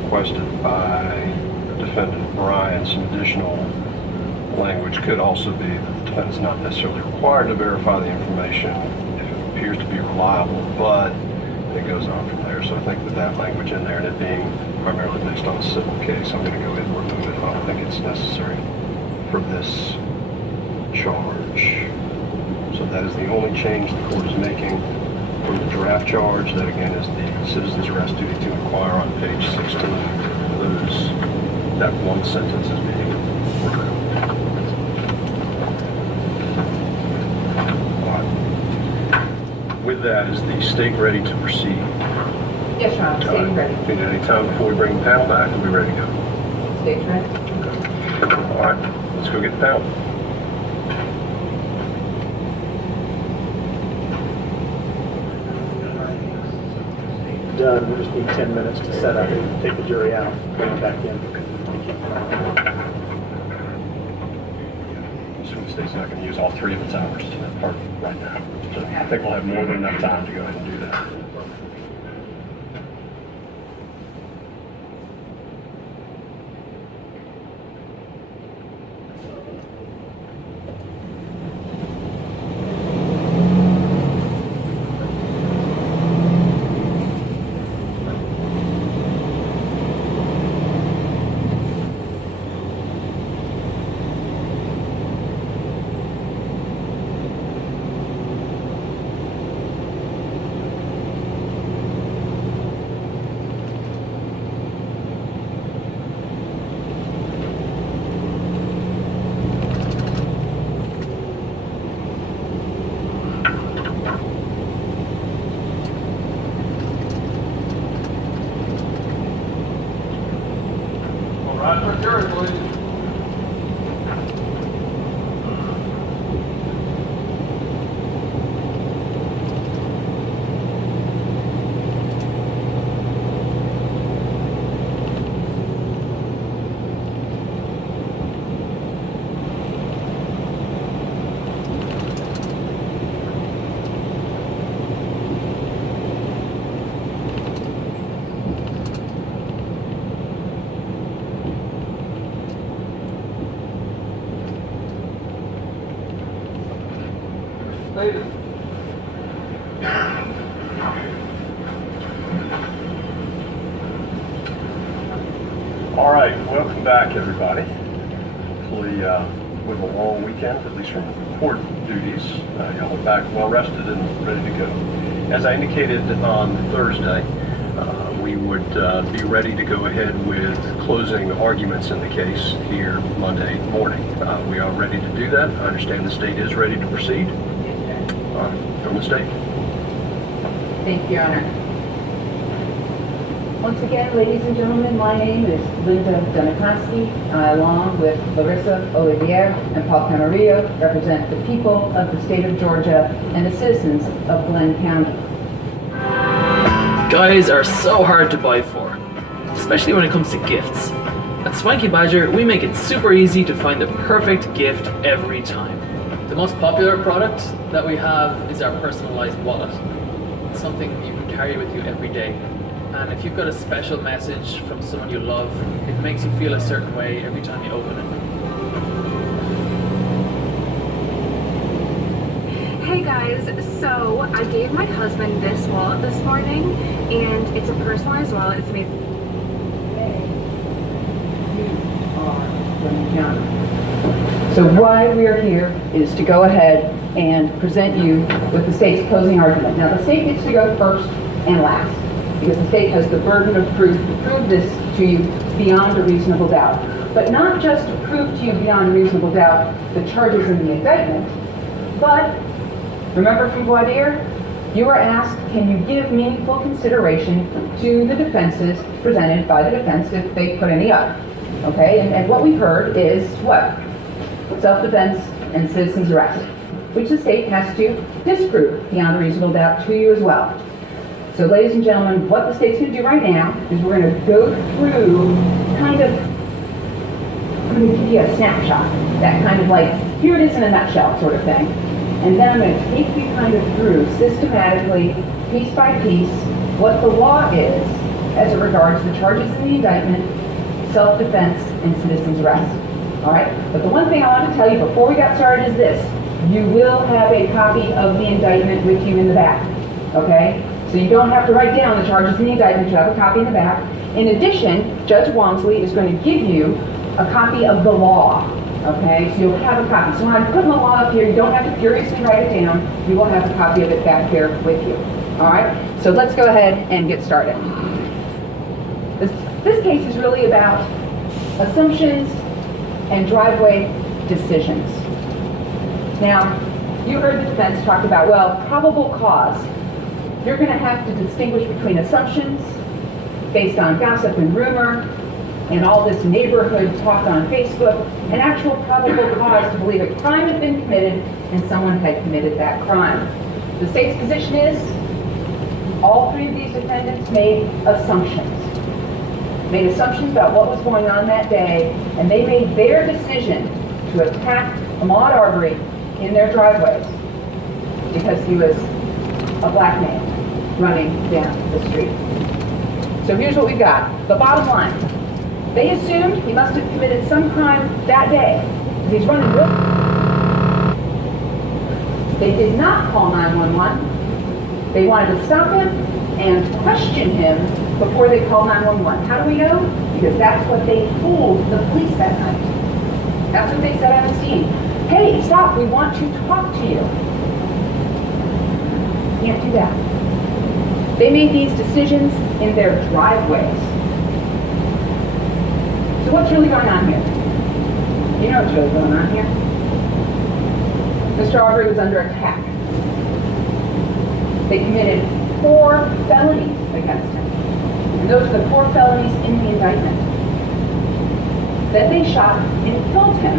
Requested by the defendant Brian, some additional language could also be that the defendant's not necessarily required to verify the information if it appears to be reliable, but it goes on from there. So I think with that language in there and it being primarily based on a civil case, I'm going to go ahead and remove it. I don't think it's necessary for this charge. So that is the only change the court is making from the draft charge. That again is the citizen's arrest duty to inquire on page 16. That one sentence is being removed. With that, is the state ready to proceed? Yes, Your Honor, state's ready. Need any time before we bring the panel back? Are we ready to go? State's ready. All right, let's go get the panel. Done. We just need 10 minutes to set up and take the jury out, bring them back in. So the state's not going to use all 3 of its hours right now. So I think we'll have more than enough time to go ahead and do that. All right, welcome back, everybody. Hopefully, with a long weekend, at least from court duties, y'all are back well rested and ready to go. As I indicated on Thursday, we would be ready to go ahead with closing arguments in the case here Monday morning. We are ready to do that. I understand the state is ready to proceed. From the state. Thank you, Your Honor. Once again, ladies and gentlemen, my name is Linda Donikoski. I, along with Larissa Olivier and Paul Camarillo, represent the people of the state of Georgia and the citizens of Glenn County. Guys are so hard to buy for, especially when it comes to gifts. At Swanky Badger, we make it super easy to find the perfect gift every time. The most popular product that we have is our personalized wallet. It's something you can carry with you every day. And if you've got a special message from someone you love, it makes you feel a certain way every time you open it. Hey guys, so I gave my husband this wallet this morning, and it's a personalized wallet. It's made. So why we are here is to go ahead and present you with the state's closing argument. Now the state gets to go first and last, because the state has the burden of proof to prove this to you beyond a reasonable doubt. But not just to prove to you beyond a reasonable doubt the charges in the indictment, but remember from voir dire, you were asked, can you give meaningful consideration to the defenses presented by the defense if they put any up? Okay, and what we've heard is what? Self-defense and citizen's arrest, which the state has to disprove beyond a reasonable doubt to you as well. So ladies and gentlemen, what the state's going to do right now is we're going to go through I'm going to give you a snapshot, that kind of like, here it is in a nutshell sort of thing. And then I'm going to take you kind of through systematically, piece by piece, what the law is as it regards the charges in the indictment, self-defense, and citizen's arrest. All right? But the one thing I want to tell you before we got started is this. You will have a copy of the indictment with you in the back. Okay? So you don't have to write down the charges in the indictment. You have a copy in the back. In addition, Judge Walmsley is going to give you a copy of the law. Okay? So you'll have a copy. So when I'm putting the law up here, you don't have to furiously write it down. You will have a copy of it back here with you. All right? So let's go ahead and get started. This case is really about assumptions and driveway decisions. Now, you heard the defense talk about, well, probable cause. You're going to have to distinguish between assumptions based on gossip and rumor and all this neighborhood talk on Facebook, and actual probable cause to believe a crime had been committed and someone had committed that crime. The state's position is all three of these defendants made assumptions about what was going on that day, and they made their decision to attack Ahmaud Arbery in their driveways because he was a black man running down the street. So here's what we've got. The bottom line. They assumed he must have committed some crime that day because he's running real. They did not call 911. They wanted to stop him and question him before they called 911. How do we know? Because that's what they told the police that night. That's what they said on the scene. Hey, stop, we want to talk to you. Can't do that. They made these decisions in their driveways. So what's really going on here? You know what's really going on here. Mr. Arbery was under attack. They committed 4 felonies against him. And those are the 4 felonies in the indictment. Then they shot and killed him.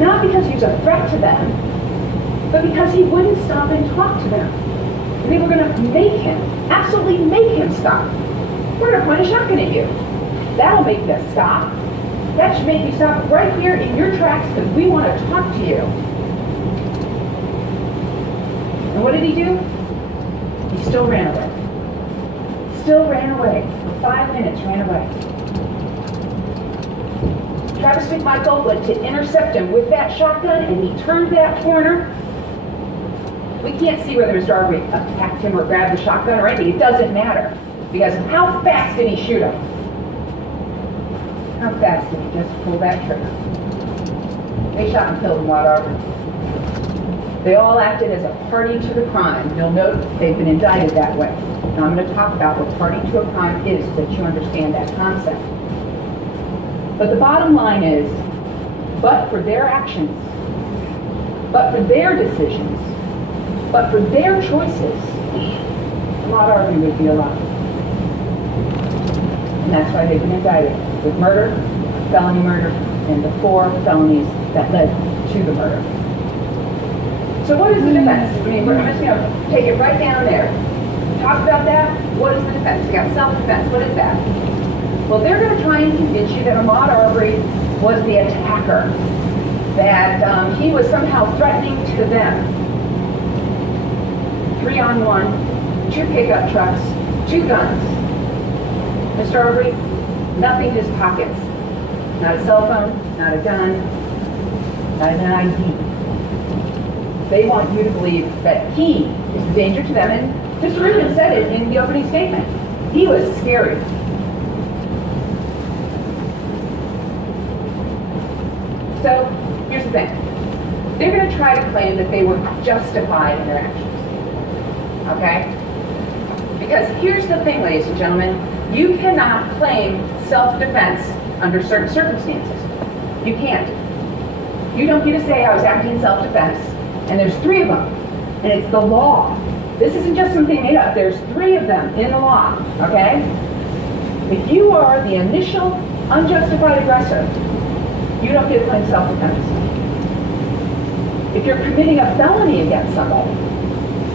Not because he was a threat to them, but because he wouldn't stop and talk to them. And they were going to make him, absolutely make him stop. We're going to point a shotgun at you. That'll make you stop. That should make you stop right here in your tracks because we want to talk to you. And what did he do? He still ran away. Still ran away. For 5 minutes, ran away. Travis McMichael went to intercept him with that shotgun, and he turned that corner, We can't see whether Mr. Arbery attacked him or grabbed the shotgun or anything. It doesn't matter. Because how fast did he shoot him? How fast did he just pull that trigger? They shot and killed Ahmaud Arbery. They all acted as a party to the crime. You'll note they've been indicted that way. Now I'm going to talk about what party to a crime is so that you understand that concept. But the bottom line is, but for their actions, but for their decisions, but for their choices, Ahmaud Arbery would be alive. And that's why they've been indicted with murder, felony murder, and the 4 felonies that led to the murder. So what is the defense? I mean, I'm just going to take it right down there. Talk about that. What is the defense? We got self-defense. What is that? Well, they're going to try and convince you that Ahmaud Arbery was the attacker, that he was somehow threatening to them. 3-on-1, 2 pickup trucks, 2 guns. Mr. Arbery, nothing in his pockets. Not a cell phone, not a gun, not an ID. They want you to believe that he is a danger to them, and Mr. Rubin said it in the opening statement. He was scary. So, here's the thing. They're going to try to claim that they were justified in their actions. Okay? Because here's the thing, ladies and gentlemen. You cannot claim self-defense under certain circumstances. You can't. You don't get to say, I was acting in self-defense, and there's 3 of them, and it's the law. This isn't just something made up. There's 3 of them in the law, okay? If you are the initial unjustified aggressor, you don't get to claim self-defense. If you're committing a felony against somebody,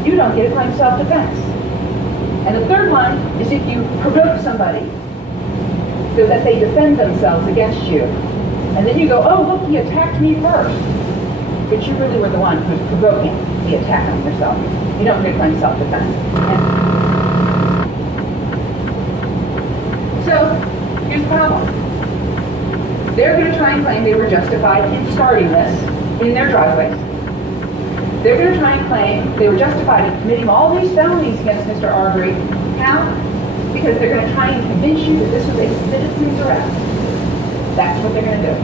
you don't get to claim self-defense. And the 3rd one is if you provoke somebody so that they defend themselves against you. And then you go, oh, look, he attacked me first. But you really were the one who's provoking the attack on yourself. You don't get to claim self-defense. So, here's the problem. They're going to try and claim they were justified in starting this in their driveways. They're going to try and claim they were justified in committing all these felonies against Mr. Arbery. How? Because they're going to try and convince you that this was a citizen's arrest. That's what they're going to do.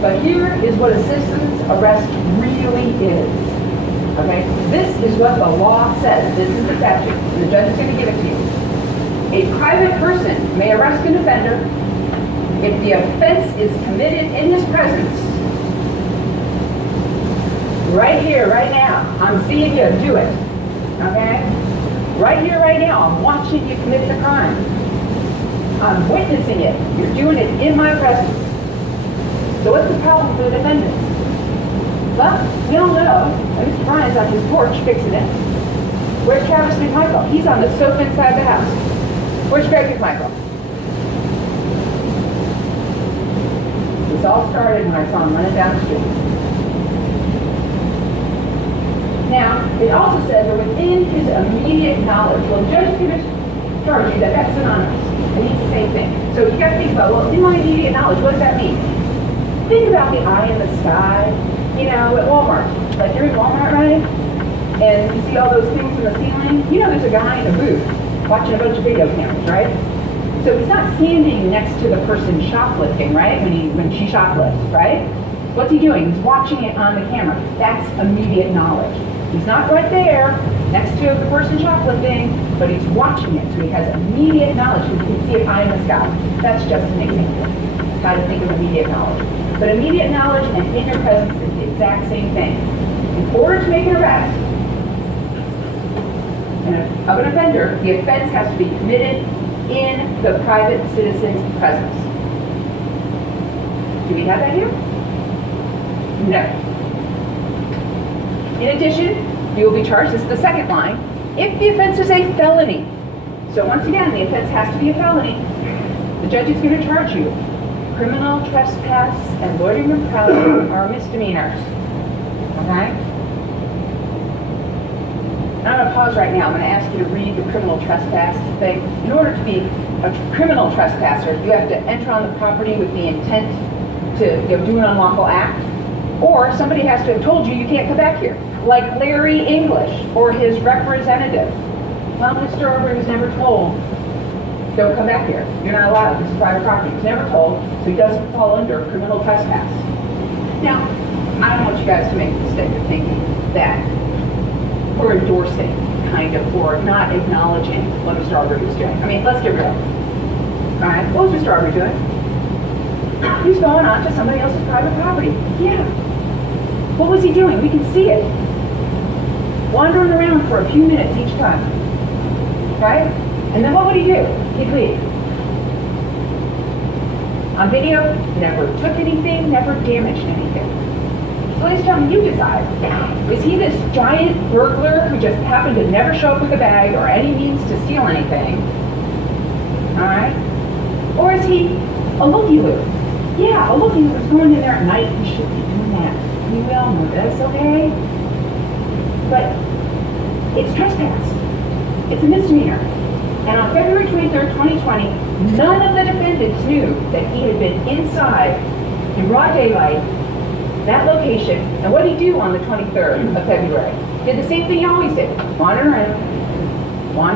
But here is what a citizen's arrest really is. Okay? This is what the law says. This is the statute. And the judge is going to give it to you. A private person may arrest an offender if the offense is committed in his presence. Right here, right now, I'm seeing you do it, okay? Right here, right now, I'm watching you commit the crime. I'm witnessing it. You're doing it in my presence. So what's the problem for the defendant? Well, we all know that Mr. Bryan's on his porch fixing it. Where's Travis McMichael? He's on the sofa inside the house. Where's Greg McMichael? This all started when I saw him running down the street. Now, it also says that within his immediate knowledge, well, the judge is going to charge you that that's synonymous. It means the same thing. So you got to think about, well, in my immediate knowledge, what does that mean? Think about the eye in the sky, you know, at Walmart. Like you're in Walmart, right? And you see all those things in the ceiling. You know there's a guy in a booth watching a bunch of video cameras, right? So he's not standing next to the person shoplifting, right? When she shoplifts, right? What's he doing? He's watching it on the camera. That's immediate knowledge. He's not right there next to the person shoplifting, but he's watching it, so he has immediate knowledge. You can see it high in the sky. That's just an example. How to think of immediate knowledge. But immediate knowledge and in your presence is the exact same thing. In order to make an arrest of an offender, the offense has to be committed in the private citizen's presence. Do we have that here? No. In addition, you will be charged, this is the second line, if the offense is a felony. So once again, the offense has to be a felony. The judge is going to charge you. Criminal trespass and loitering and prowling are misdemeanors. Okay? I'm going to pause right now. I'm going to ask you to read the criminal trespass thing. In order to be a criminal trespasser, you have to enter on the property with the intent to do an unlawful act. Or somebody has to have told you you can't come back here, like Larry English or his representative. Well, Mr. Arbery was never told, don't come back here. You're not allowed. This is private property. He was never told, so he doesn't fall under criminal trespass. Now, I don't want you guys to make the mistake of thinking that we're endorsing, kind of, or not acknowledging what Mr. Arbery was doing. I mean, let's get real. All right, what was Mr. Arbery doing? He's going on to somebody else's private property. Yeah. What was he doing? We can see it. Wandering around for a few minutes each time. Right? And then what would he do? He'd leave. On video, never took anything, never damaged anything. So ladies and gentlemen, you decide. Was he this giant burglar who just happened to never show up with a bag or any means to steal anything? Alright? Or is he a looky-loo? Yeah, a looky-loo who's going in there at night. He should be doing that. We all know this, okay? But it's trespass. It's a misdemeanor. And on February 23rd, 2020, none of the defendants knew that he had been inside in broad daylight, that location. And what did he do on the 23rd of February? Did the same thing he always did. Wandered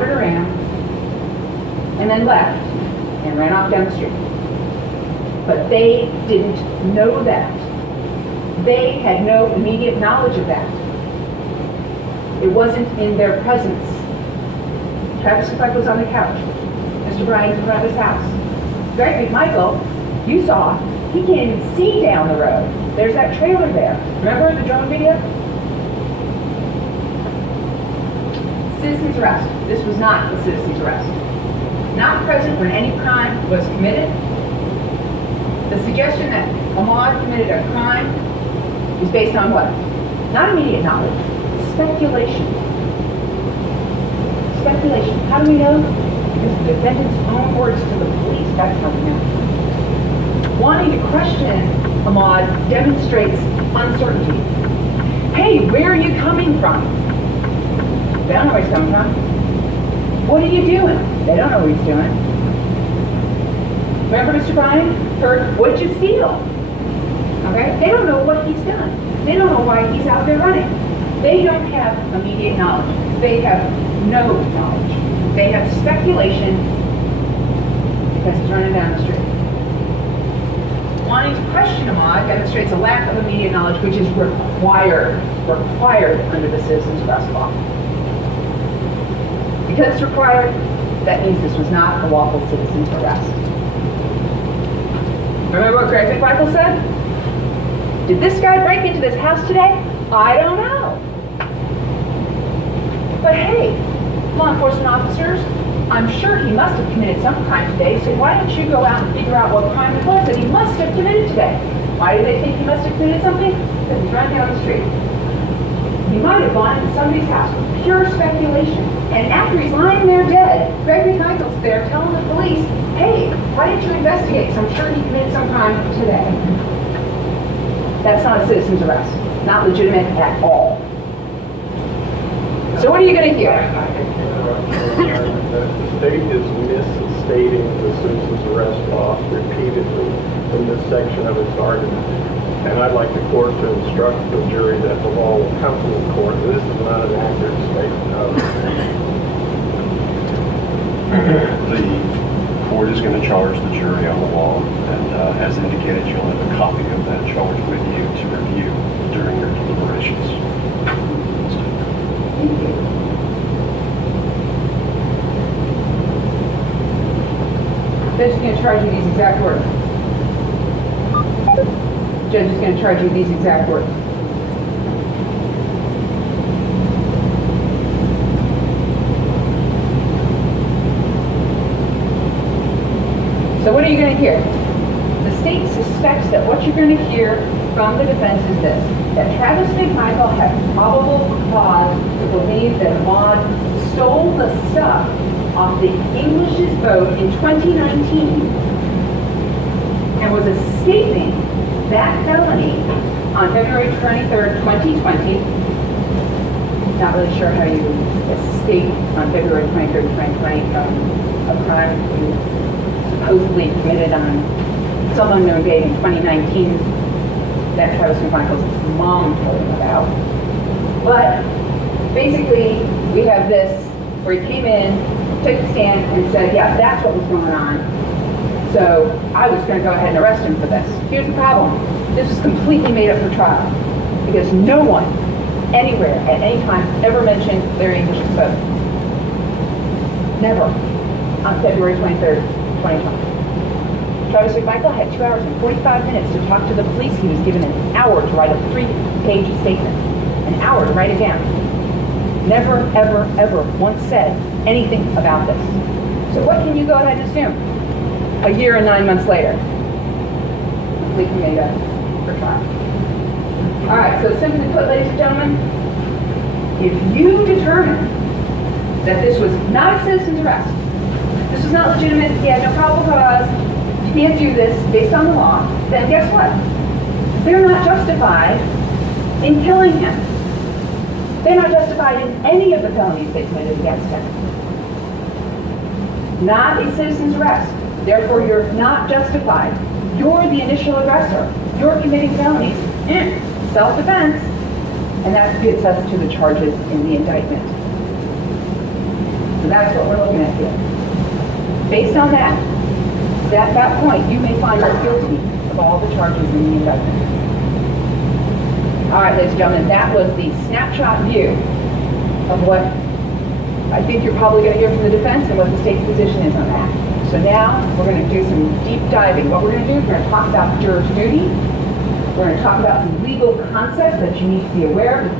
around, and then left and ran off down the street. But they didn't know that. They had no immediate knowledge of that. It wasn't in their presence. Travis McMichael was on the couch. Mr. Bryan's in front of his house. Greg McMichael, you saw, he can't even see down the road. There's that trailer there. Remember the drone video? Citizen's arrest. This was not a citizen's arrest. Not present when any crime was committed. The suggestion that Ahmaud committed a crime is based on what? Not immediate knowledge. Speculation. Speculation. How do we know? Because the defendant's own words to the police. That's how we know. Wanting to question Ahmaud demonstrates uncertainty. Hey, where are you coming from? They don't know where he's coming from. What are you doing? They don't know what he's doing. Remember, Mr. Bryan? Heard, what'd you steal? Okay? They don't know what he's done. They don't know why he's out there running. They don't have immediate knowledge. They have no knowledge. They have speculation because he's running down the street. Wanting to question Ahmaud demonstrates a lack of immediate knowledge, which is required under the citizen's arrest law. Because it's required, that means this was not a lawful citizen's arrest. Remember what Greg McMichael said? Did this guy break into this house today? I don't know. But hey, law enforcement officers, I'm sure he must have committed some crime today, so why don't you go out and figure out what crime it was that he must have committed today? Why do they think he must have committed something? Because he's running down the street. He might have gone into somebody's house. Pure speculation. And after he's lying there dead, Greg McMichael's there telling the police, hey, why didn't you investigate? Because I'm sure he committed some crime today. That's not a citizen's arrest. Not legitimate at all. So what are you going to hear? The state is misstating the citizen's arrest law repeatedly in this section of its argument. And I'd like the court to instruct the jury that the law will come to the court. This is not an accurate statement of it. The court is going to charge the jury on the law, and as indicated, you'll have a copy of that charge with you to review during your deliberations. Judge is going to charge you these exact words. Judge is going to charge you these exact words. So what are you going to hear? The state suspects that what you're going to hear from the defense is this, that Travis McMichael had probable cause to believe that Ahmaud stole the stuff off the English's boat in 2019 and was escaping that felony on February 23rd, 2020. Not really sure how you escape on February 23rd, 2020 from a crime you supposedly committed on some unknown date in 2019. that Travis McMichael's mom told him about. But basically, we have this where he came in, took the stand, and said, yeah, that's what was going on. So I was going to go ahead and arrest him for this. Here's the problem. This was completely made up for trial because no one anywhere at any time ever mentioned Larry English's vote. Never. On February 23rd, 2020. Travis McMichael had 2 hours and 45 minutes to talk to the police. He was given an hour to write a 3-page statement. An hour to write it down. Never, ever, ever once said anything about this. So what can you go ahead and assume? A year and 9 months later, completely made up for trial. All right, so simply put, ladies and gentlemen, if you determine that this was not a citizen's arrest, this was not legitimate, he had no probable cause, you can't do this based on the law, then guess what? They're not justified in killing him. They're not justified in any of the felonies they committed against him. Not a citizen's arrest. Therefore, you're not justified. You're the initial aggressor. You're committing felonies. Self-defense. And that gets us to the charges in the indictment. So that's what we're looking at here. Based on that, at that point, you may find us guilty of all the charges in the indictment. All right, ladies and gentlemen, that was the snapshot view of what I think you're probably going to hear from the defense and what the state's position is on that. So now we're going to do some deep diving. What we're going to do is we're going to talk about juror's duty. We're going to talk about some legal concepts that you need to be aware of.